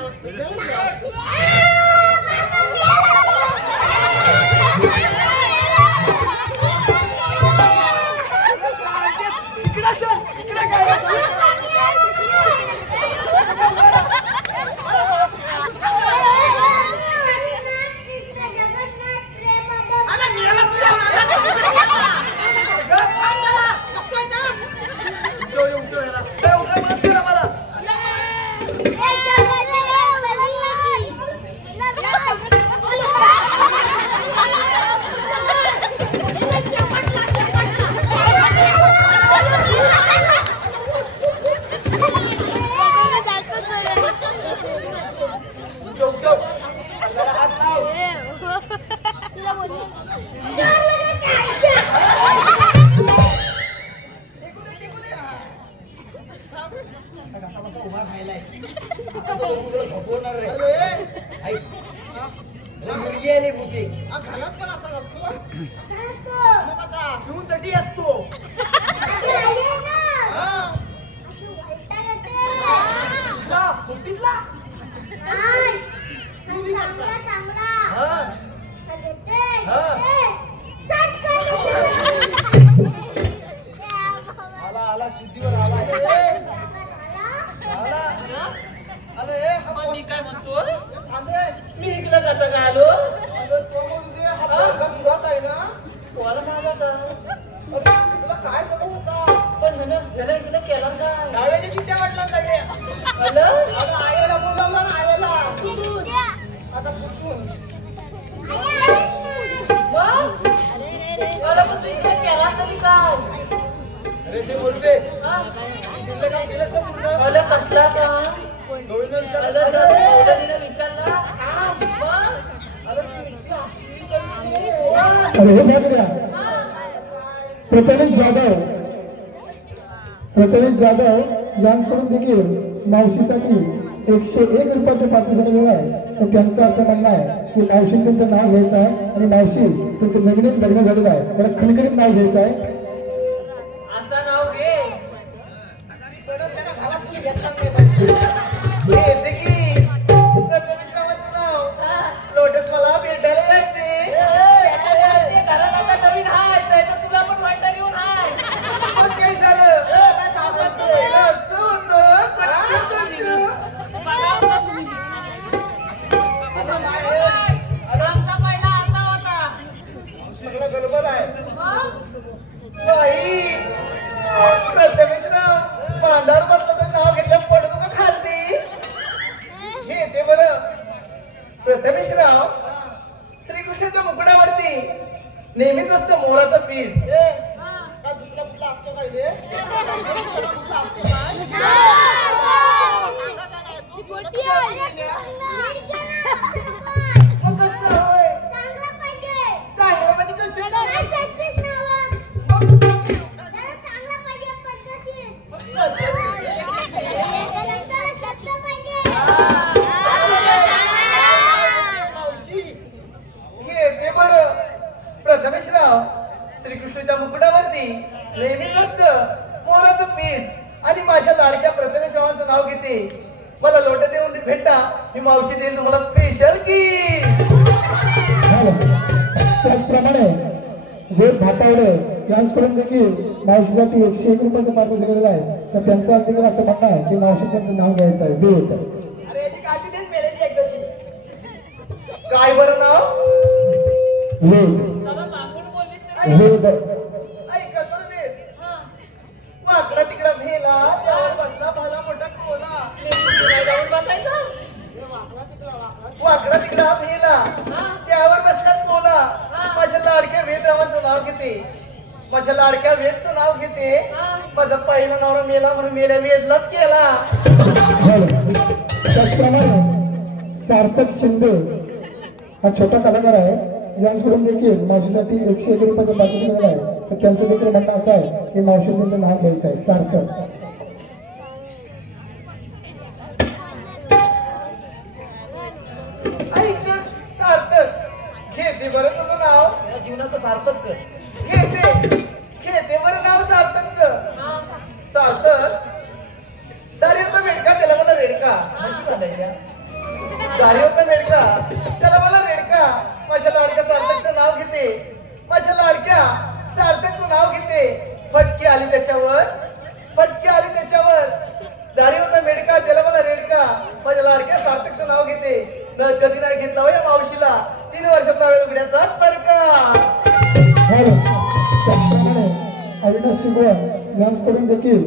मी काय म्हणतो मी इकडं कसं काय आलो कोणाला माझा काय पण ह्याला इकडे केला काय डाव्याच्या चिठ्ठ्या वाटला सगळ्या. आलं आयला बोलवलं ना आयला. कुठून? आता कुठून? मग? मला पण तू इकडे केला तरी काय अरे ते बोलते हा? तिथलं काम केलंस का पूर्ण? मला कसला का गोविंदला विचारलं. विचारला अरे ती इतकी अश्लील करते. अरे हे भाकऱ्या हा? प्रथमेश जाधव यांच्याकडून देखील मावशीसाठी 101 रुपयाचं पारितोषिक दिलं आहे. तर त्यांचं असं म्हणणं आहे की मावशी त्यांचं नाव घ्यायचं आहे आणि मावशी त्यांचं नवीन लग्न झालेलं आहे, त्याला खणखणीत नाव घ्यायचं आहे. असं नाव घे. येते की प्रथमेशरावांचं नाव लोटस मला भेटायला जायचे. ते घरात आता नवीन हाय, तर तुला पण वाटा घेऊन हाय. मग काय झालं? सुंदर पटकन आमचा पहिला आता होता. सगळं गडबड आहे. बाई, प्रथमेशराव बांधावर बसलं तर नाव घेतलं पडू का खालती? घेते बरं. प्रथमेशराव श्रीकृष्णाच्या मुकुटावरती नेहमीच असतं मोराचं पीस. दुसरा कुठला असतो पाहिजे? चांगलं म्हणजे घेते बरं. प्रथमेशराव श्रीकृष्णाच्या मुकुटावरती नेहमीच असतं मोराचं पीस आणि माझ्या लाडक्या प्रथमेशरावांचं नाव घेते. मला लोट देऊन भेटा, मी मावशी देईल तुम्हाला स्पेशल की. त्याचप्रमाणे वेद भातावडे यांच्याकडून देखील मावशीसाठी 101 रुपयाचं पारितोषिक दिलेलं आहे. तर त्यांचं देखील असं म्हणणं आहे की मावशी त्यांचं नाव घ्यायचं आहे वेद. काय बरं नाव? वेद त्याला मागून बोललीस तरी. वेद ऐका तर वेद. वाकडा तिकडा भेला त्यावर बसला भला मोठा कोला. जाऊन बसायचं. वाकडा तिकडा भेला त्यावर बसला कोला. माझ्या लाडक्या वेदरावांचं नाव घेते. माझ्या लाडक्या वेदचं नाव घेते. माझा पहिला नवरा मेला म्हणून मेल्या वेदलाच केला. त्याचप्रमाणे सार्थक शिंदे हा छोटा कलाकार आहे, यांच्याकडून देखील मावशीसाठी 101 रुपयाचं पारितोषिक दिलेलं आहे. तर त्यांचं देखील म्हणणं असं आहे की मावशी त्यांचं नाव घ्यायचं आहे सार्थक. ऐक सार्थक घेते बरं तुझं नाव. या जीवनाचं सार्थक कर. घेते बरं नाव सार्थकचं. सार्थक दारी होता मेडका त्याला मला रेडका. म्हशी बांधायच्या. दारी होता मेडका त्याला मला रेडका. माझ्या लाडक्या सार्थकचं नाव घेते. माझ्या लाडक्या सार्थकचं नाव घेते. फटकी आली त्याच्यावर. दारी होता मेडका त्याला मला रेडका. माझ्या लाडक्या सार्थकचं नाव घेते. कधी नाही घेतला हो या मावशीला 3 वर्षाचा वेळ उघड्याचा पडका. त्याचप्रमाणे अविनाश शिगवण यांच्याकडून देखील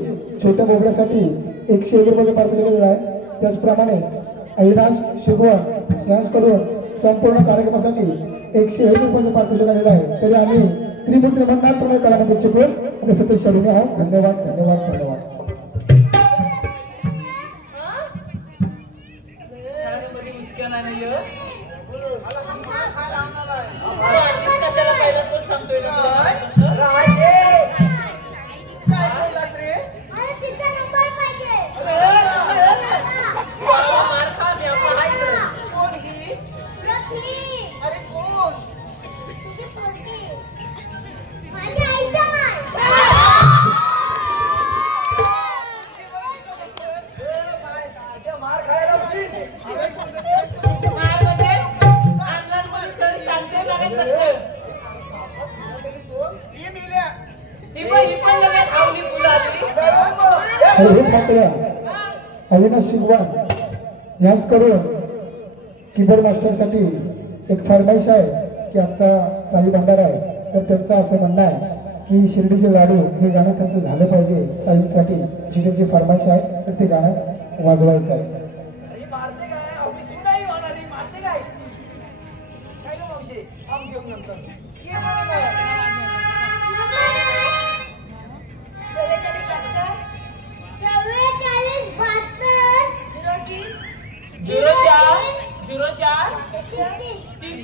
छोट्या बोबड्यासाठी 101 रुपयाचं पारितोषिक दिलेलं आहे. त्याचप्रमाणे अविनाश शिगवण यांच्याकडून संपूर्ण कार्यक्रमासाठी 101 रुपयाचं पारितोषिक आलेलं आहे. तरी आम्ही त्रिमूर्ती मंडळाप्रमाणे कलामध्ये चिपळून आणि सतीश शालुने आहोत. धन्यवाद धन्यवाद धन्यवाद. कशाला पहिला तोच सांगतोय ना. मार खा मी कोण ही? अरे कोण? मार खायला बसली. मार म्हणजे अंगण बोलून सांगते लागत नसतं. ही पण लगेच खावली फुलं आली. अविनाश शिगवान यांच्याकडून कीबोर्ड मास्टरसाठी एक फरमाईश आहे की आजचा साई भंडारा आहे. तर त्यांचं असं म्हणणं आहे की शिर्डीचे लाडू हे गाणं त्यांचं झालं पाहिजे. साईंसाठी जी त्यांची फरमाईश आहे तर ते गाणं वाजवायचं आहे. मारते काय आपली सुनाई होणारी मारते काय काय ग मावशी आम घेऊन नंतर झिरो चार 3 3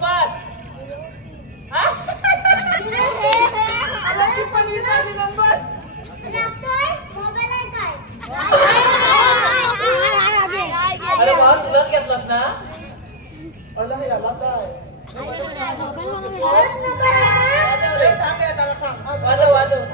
05 हा वाजव वाजव.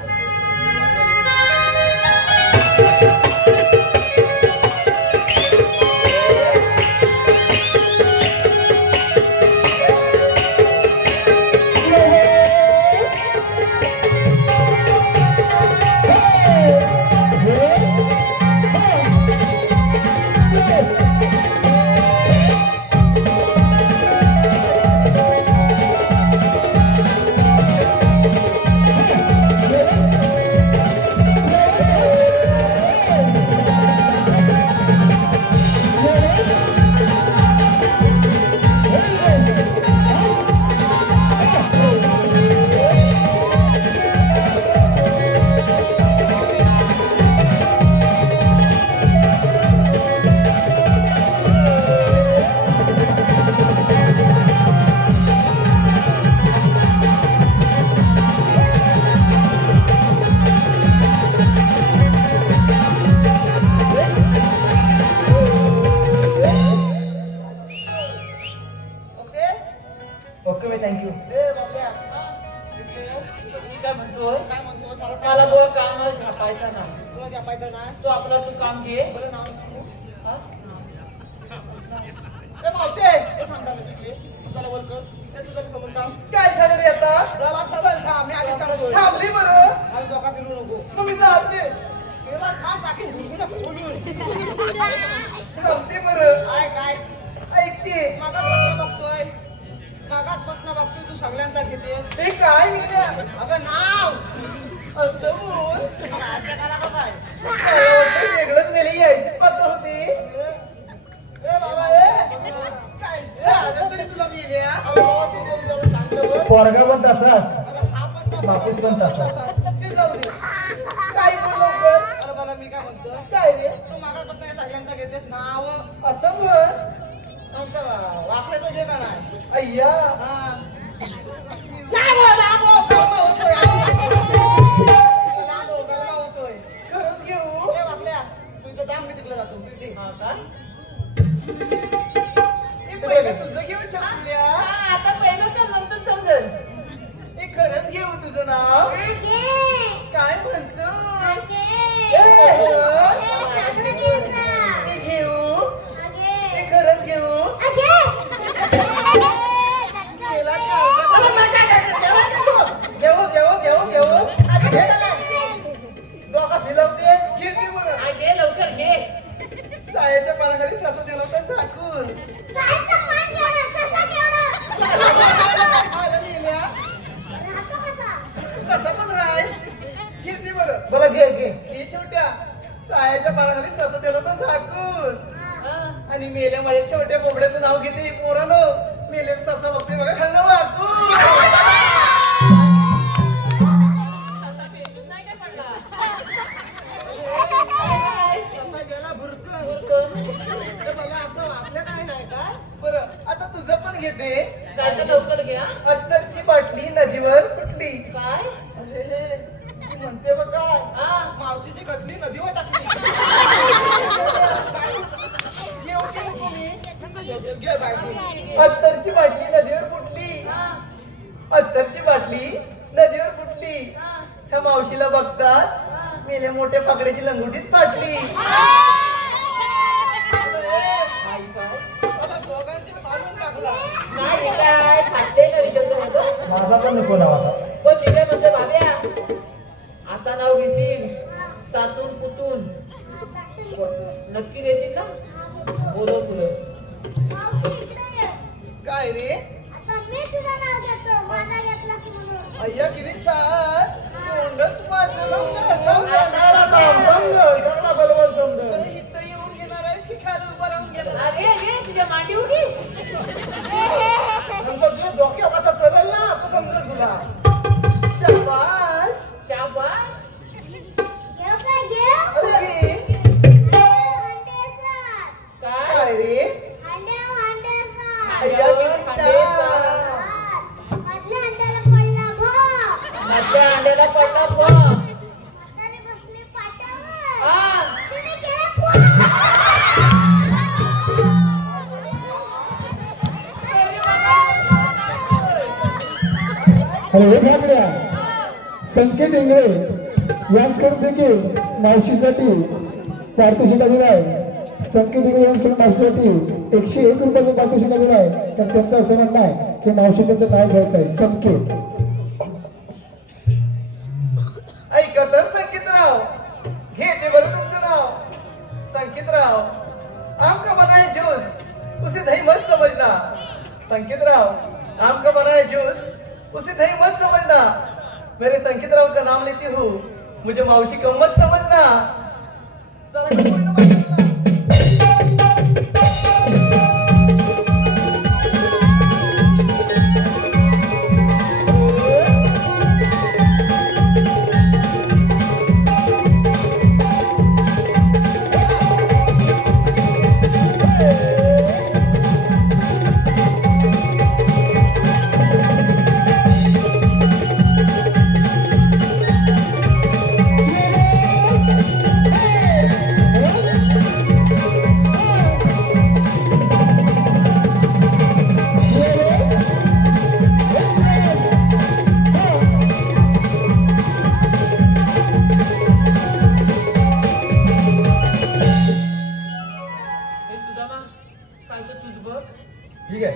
Okay thank you. काय म्हणतोय मला तो काम छापायचा नाही. तो आपला तू काम घे. हा? काय झालं रे आता? थांबली बरं. तुम्ही जाते. थांबते बरं. ऐकते. तू सगळ्यांचा घेते. हे काय मिळण्या? अगं नाव असं बोल. काय वेगळंच मेली यायची पद्धत होती. ए बाबा काय आलं तरी तुला मिळेल या. पोरगा पण तसाच बापूस पण तसाच. ते जाऊ दे. काय बोल लवकर. अरे मला मी काय म्हणतो काय रे? तू मागापासून सगळ्यांचा घेते नाव असं म्हण. वाकल्याचं घे का नाही. अय्या. हा खरंच घेऊ. हा का? तुझं घेऊ छकुल्या. हा, आता पहिलं तर नंतर समजेल. हे खरंच घेऊ तुझं नाव. काय म्हणतो? हे घेऊ. हे खरंच घेऊ. घेऊ. आता घे ना काय? डोका फिरवते. घेते बरं. हा, घे लवकर घे. सायाच्या पानाखाली सासू दिला होता झाकून. आलं नेल्या. कसा पण राय. घेते बरं. बरं घे घे. हे छोट्या सायाच्या पानाखाली सासू दिला होता झाकून. हा. आणि मेल्या माझ्या छोट्या बोबड्याचं नाव घेते पोरानं. मेल्या सासा बघते बघा खाल्लं वाकून. असा पेशून नाही काय पडला? बरं आता तुझं पण घेते. काय तर लवकर घ्या. अत्तरची बाटली नदीवर फुटली. काय? अरे, ती म्हणते बघ काय हा. मावशीची कटली नदीवर टाकली. घेऊ तुम्ही. घे बायको. अत्तरची बाटली नदीवर फुटली. हा. अत्तरची बाटली नदीवर फुटली. हा. ह्या मावशीला बघतात मेल्या मोठ्या फाकड्याची लंगोटीच फाटली. आता दोघांची फाडून टाकला. नाही काय फाटले का विचारतो म्हणतो. माझा पण नको नाव आता. पण तिथे म्हणते भाव्या आता नाव घेशील सातून कुतून नक्की देशील ना. बोलव तुला. काय रे? अय्या किती छान. तोंडच माझं बरोबर इथं येऊन घेणार आहे की खाली उभा राहून घेणार आहे? अरे अरे तुझ्या मांडी उगी. नंतर तुझ्या डोक्यात आता कळलं ना तो समजेल तुला. शाबास. शाबास. अरे काय? काय रे? अय्या किती छान. मधल्या अंड्याला पडला पण. हा. अरे हे घाबड्या संकेत इंगळे यांच्याकडून देखील मावशीसाठी पारितोषिक आलेलं आहे. संकेत इंगळे यांच्याकडून मावशीसाठी 101 रुपयाचं पारितोषिक आलेलं आहे. तर त्यांचं असं म्हणणं आहे की मावशी त्यांचं नाव घ्यायचं आहे संकेत. ऐका तर संकेतराव, घेते बरं तुमचं नाव. संकेतराव, आमका बनाए जूस उसे दही मत समझना. संकेतराव, आमका बनाए जूस उसे दही मत समझना. मेरे संकेतराव का नाम लेती हूँ, मुझे मावशी को मत समझना. जरा कोई न मत समझना. हे सुदामा, काय तर तुझ बघ. ठीक आहे.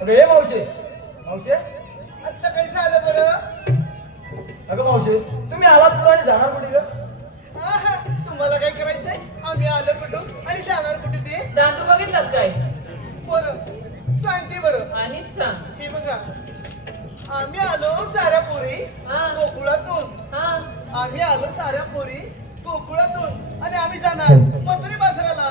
अगं हे मावशे, मावशे आता काही झालं बरं? अगं मावशे तुम्ही आलात कुठं आणि जाणार कुठे ग? आहा, तुम्हाला काय करायचंय? आम्ही आलो कुठं आणि जाणार कुठे ते? दादू बघितलास काय? बरं, सांगते बरं. आणि सांग. हे बघा, आम्ही आलो साऱ्या पोरी हा. गोकुळातून. हा, आम्ही आलो साऱ्या पोरी गोकुळातून आणि आम्ही जाणार मथुरी बाजाराला.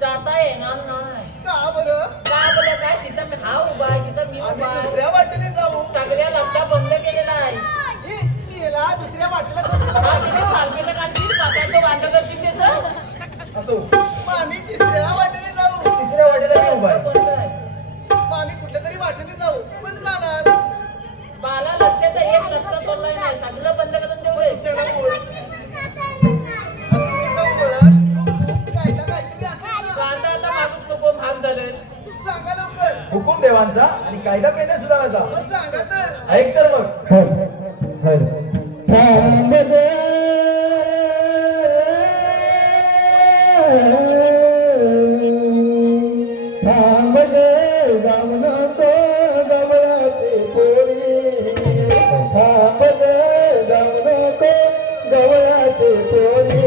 जाता येणार नाही. का बरं? का बोला काय? तिथं मी हा उभा आहे, तिथं मी आम्ही उभा आहे. दुसऱ्या वाटेने जाऊ. सगळ्या रस्ता बंद केलेला आहे. ही तिला दुसऱ्या वाटेला हा, तिथे जाऊ. सारखेला काढशील, पासायचं वांड करशील त्याचं. असो मग आम्ही तिसऱ्या वाटेने जाऊ. तिसऱ्या वाटेला मी उभा आहे. बंद आहे. मग आम्ही कुठल्या तरी वाटेने जाऊ पण जाणार. बाला रस्त्याचा एक रस्ता सोडलाय नाही, सगळं बंद करून ठेवलंय. तुमच्याकडे ओळख. आता तुमच्याकडे ओळख. खूप कायदा काहीतरी असेल ना. आता मागूच नको, भाग झालं. सांगा लवकर. हुकूम देवांचा आणि कायदा पेने सुधारायचा. मग सांगा तर. ऐक तर मग. हर हर थांब ग थांब ग जाऊ नको गवळाची पोरी. थांब ग जाऊ नको गवळाची पोरी.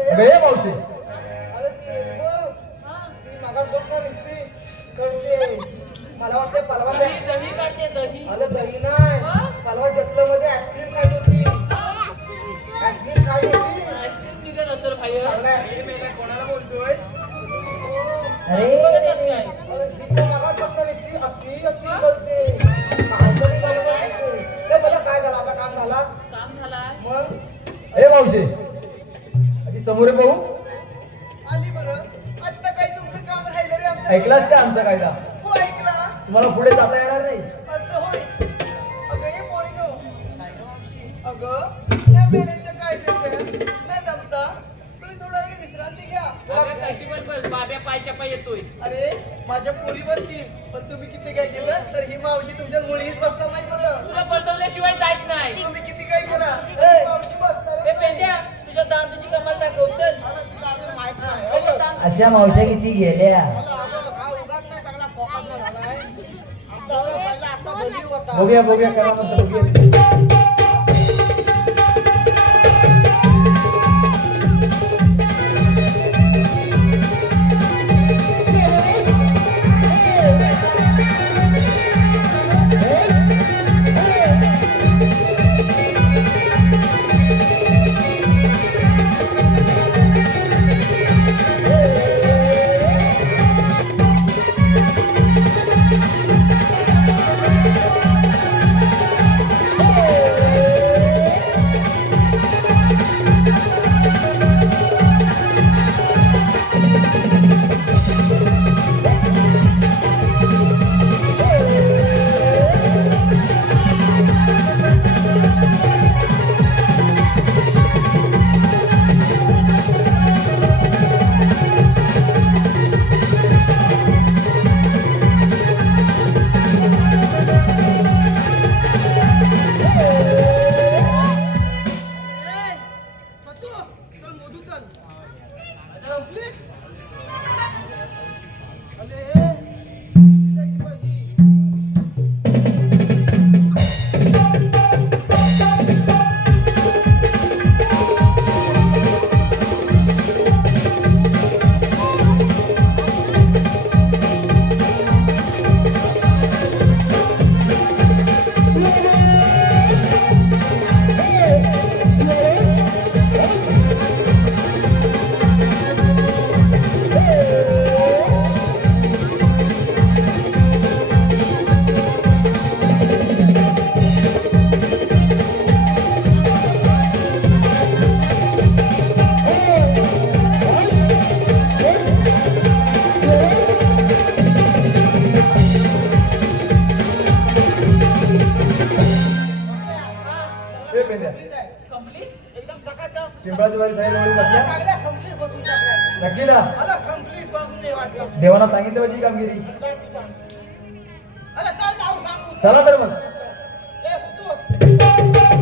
अगं ये मावशी अरे ती मागा बघ निसती करते मला वाटते पलवा दही दही काढते दही अरे दही नाही पलवा जटलं मध्ये आईस्क्रीम खात होती आईस्क्रीम खात होती आईस्क्रीम निघत असेल बाहेर चांगला आईस्क्रीम आहे कोणाला बोलतोय अरे बघतच काय अरे तिच्या मागात फक्त निसती अति बोलते काहीतरी मला माहिती. ए, मला काय झालं आपला काम झाला काम झालाय मग ए मावशी आधी समोर पाहू आली बरं आता काही तुमचं काम राहिलं रे आमचं ऐकलास का आमचा कायदा हो ऐकला तुम्हाला पुढे जाता येणार नाही असं होय अगं हे पोरीनो अगं त्या मेलेच्या कायद्याच्या नाही जमता तुम्ही थोडा वेळ विश्रांती घ्या अगं कशी पण बस बाब्या पायच्या पाय येतोय अरे माझ्या पोरी बसतील पण तुम्ही किती काय केलं तर ही मावशी तुमच्या मुळीच बसणार नाही बरं तुला बसवल्याशिवाय जायत नाही तुम्ही किती काय केला ए, मावशी बसणार ए पेंड्या तुझ्या दांडूची कमाल दाखव चल तिला अजून माहित नाही अगं, अगं, दांडू- अशा मावश्या किती गेल्या हा उगाच नाही सगळा फोकात नाही झालाय आमचा पहिला आता बली होता बघूया करा मस्त बघूया कंप्लीट एकदम चकाचक पिंपळाची वारी साई लोणी बसल्या चांगल्या कंप्लीट बसून टाकल्या नक्की ना मला कंप्लीट बघून नाही वाटलं देवाला सांगितलं पाहिजे कामगिरी अरे चल जाऊ सांगू चला तर मग ए तू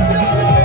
Hey!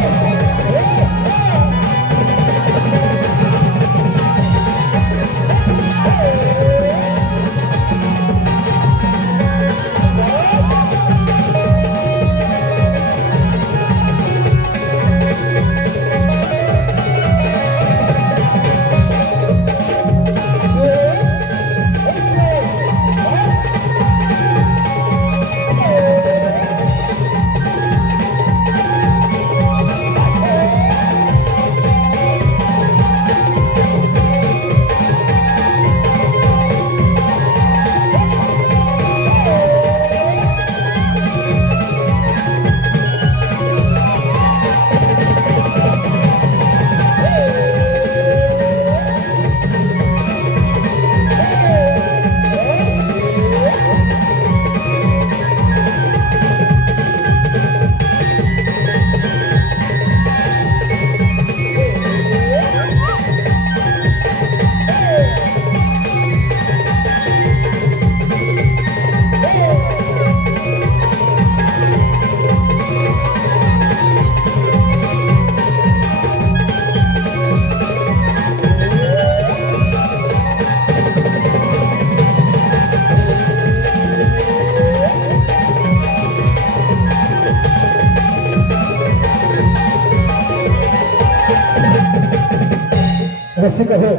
मावशी कहो,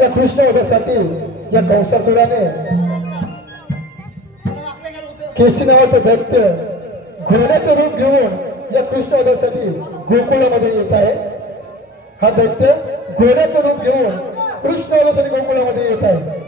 या कृष्ण वधासाठी या कंसासुराने केशी नावाचं दैत्य घोड्याचं रूप घेऊन या कृष्ण वधासाठी गोकुळामध्ये येत आहे. हा दैत्य घोड्याचं रूप घेऊन कृष्ण वधासाठी गोकुळामध्ये येत आहे.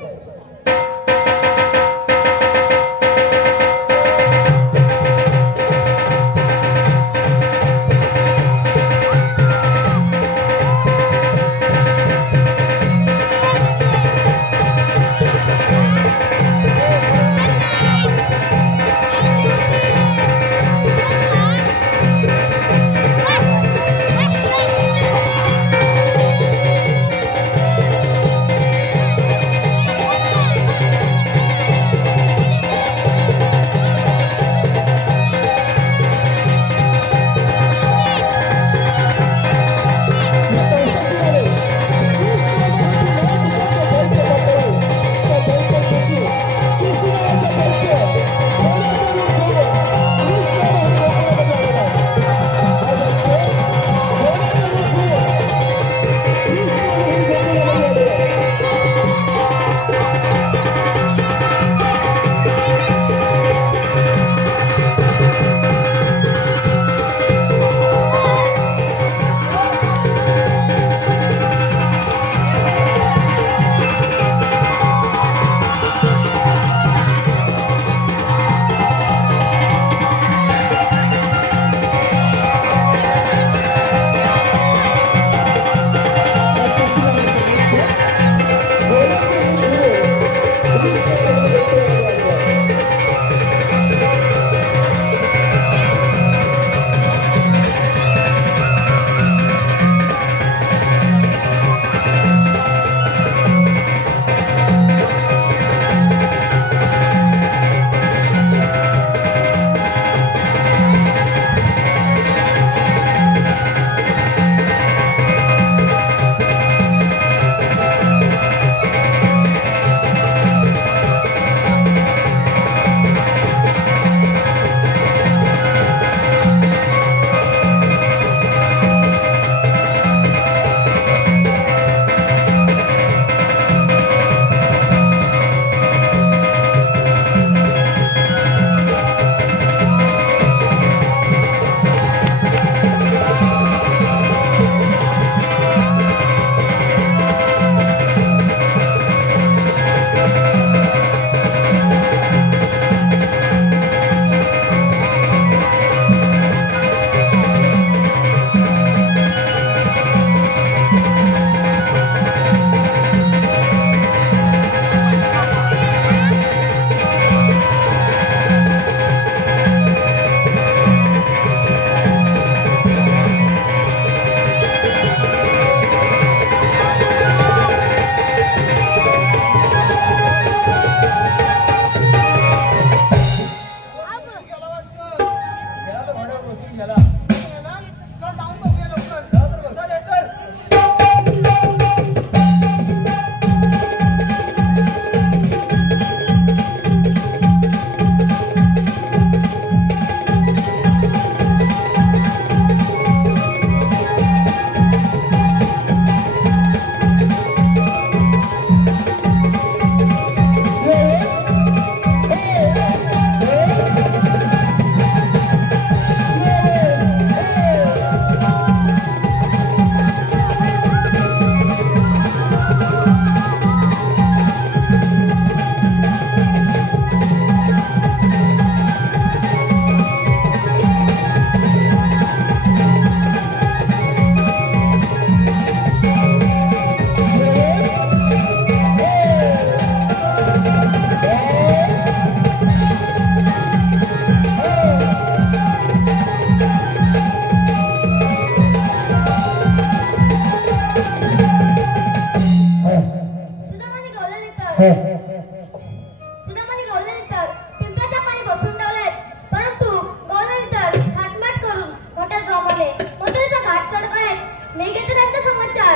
सुदामाने गवळणी तर पिंपळाच्या पाणी बसून ठेवलेत, परंतु गवळणी तर थाटमाट करून मोठ्या जोमाने मथुरेचा घाट चढत आहेत. मी घेतो त्यांचा समाचार.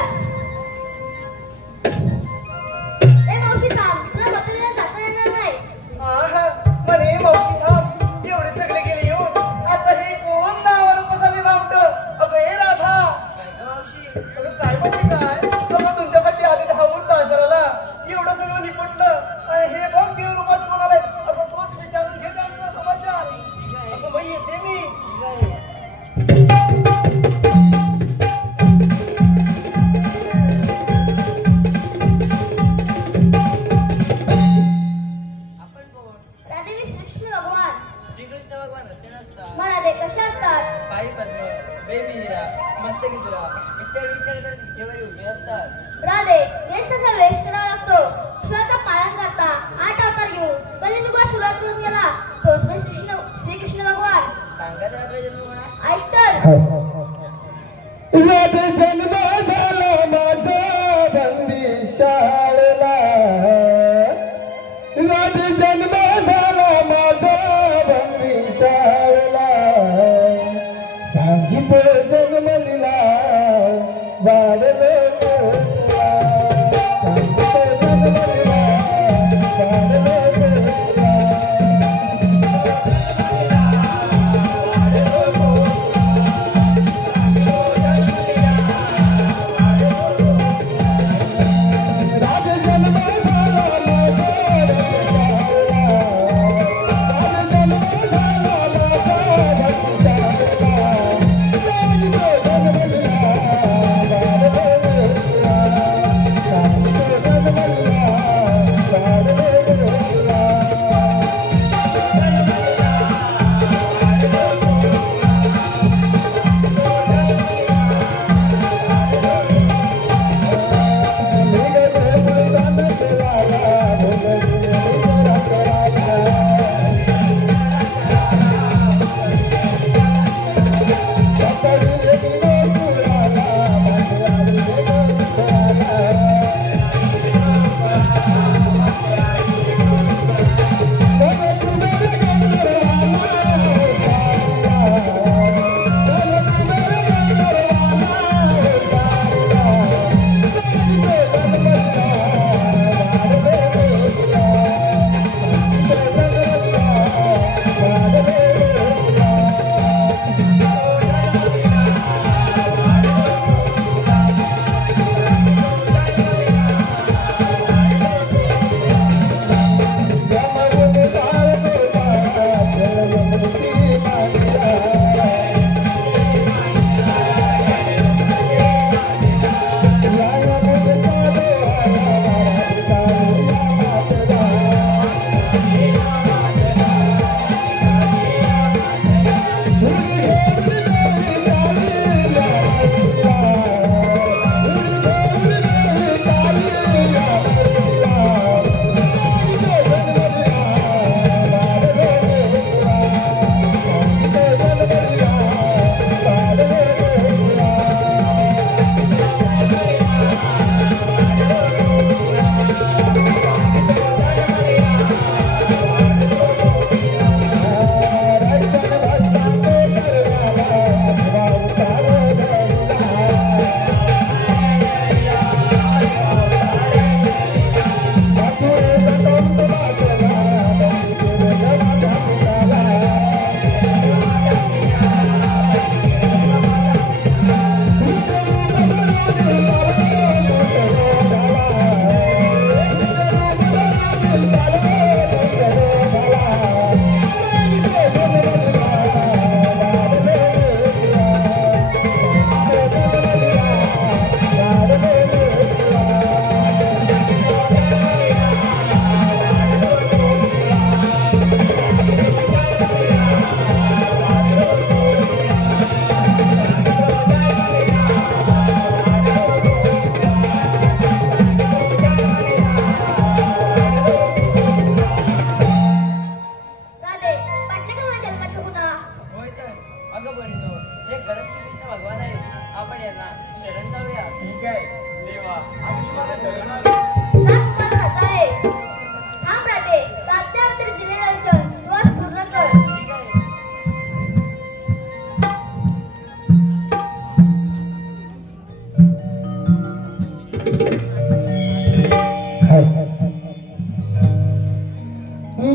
ए मावशी थांब, तुला मथुरेला जाता येणार नाही. म्हणे मावशी थांब, एवढे सगळे गेले येऊन आता हे कोण नावावर बसाले रामट. अगं ए राधा, मावशी अगं काय म्हणते काय, अगं तुमच्यासाठी शाळेला राज जन्म झाला माझा बंदी शाळेला सांगितलं जन्मलीला वाढलो सांगितलं जन्मलीला वाढलो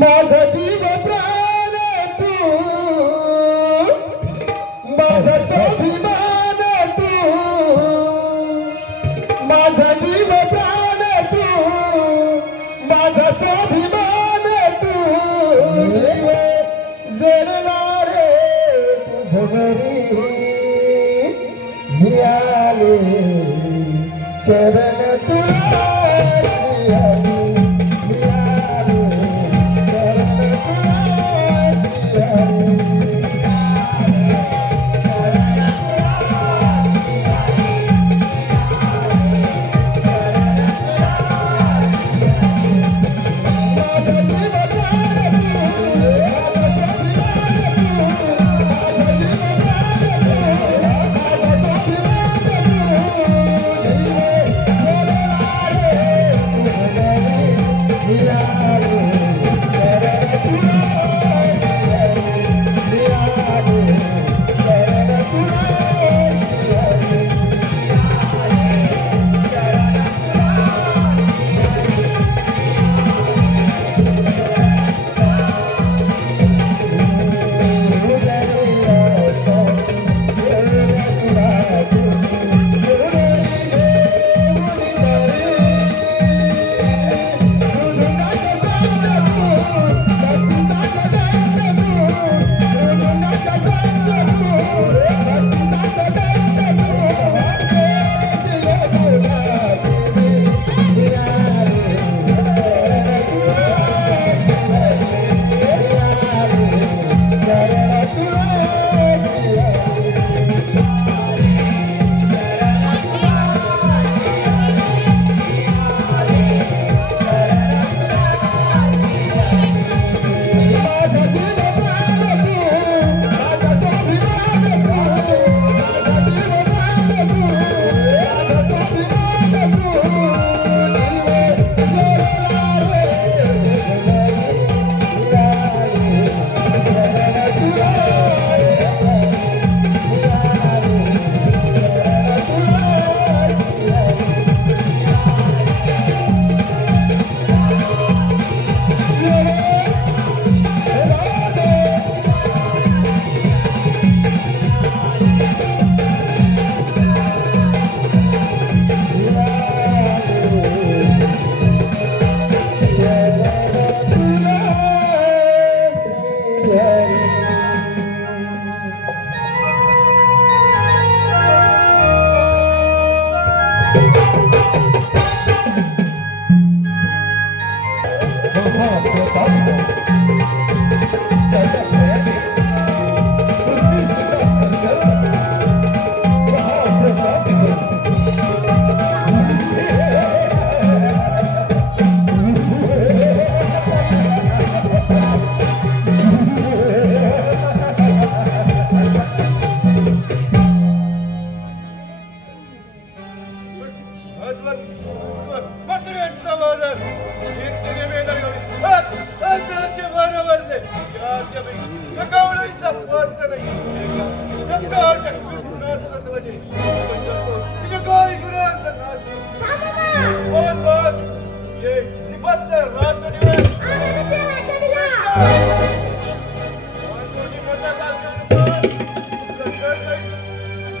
माझा जीव प्राण तू माझा स्वाभिमान तू माझा जीव प्राण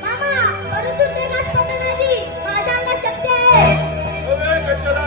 मामा, परंतु ते घाट पकडण्याची माझ्या अंगात शक्ती आहे. कशाला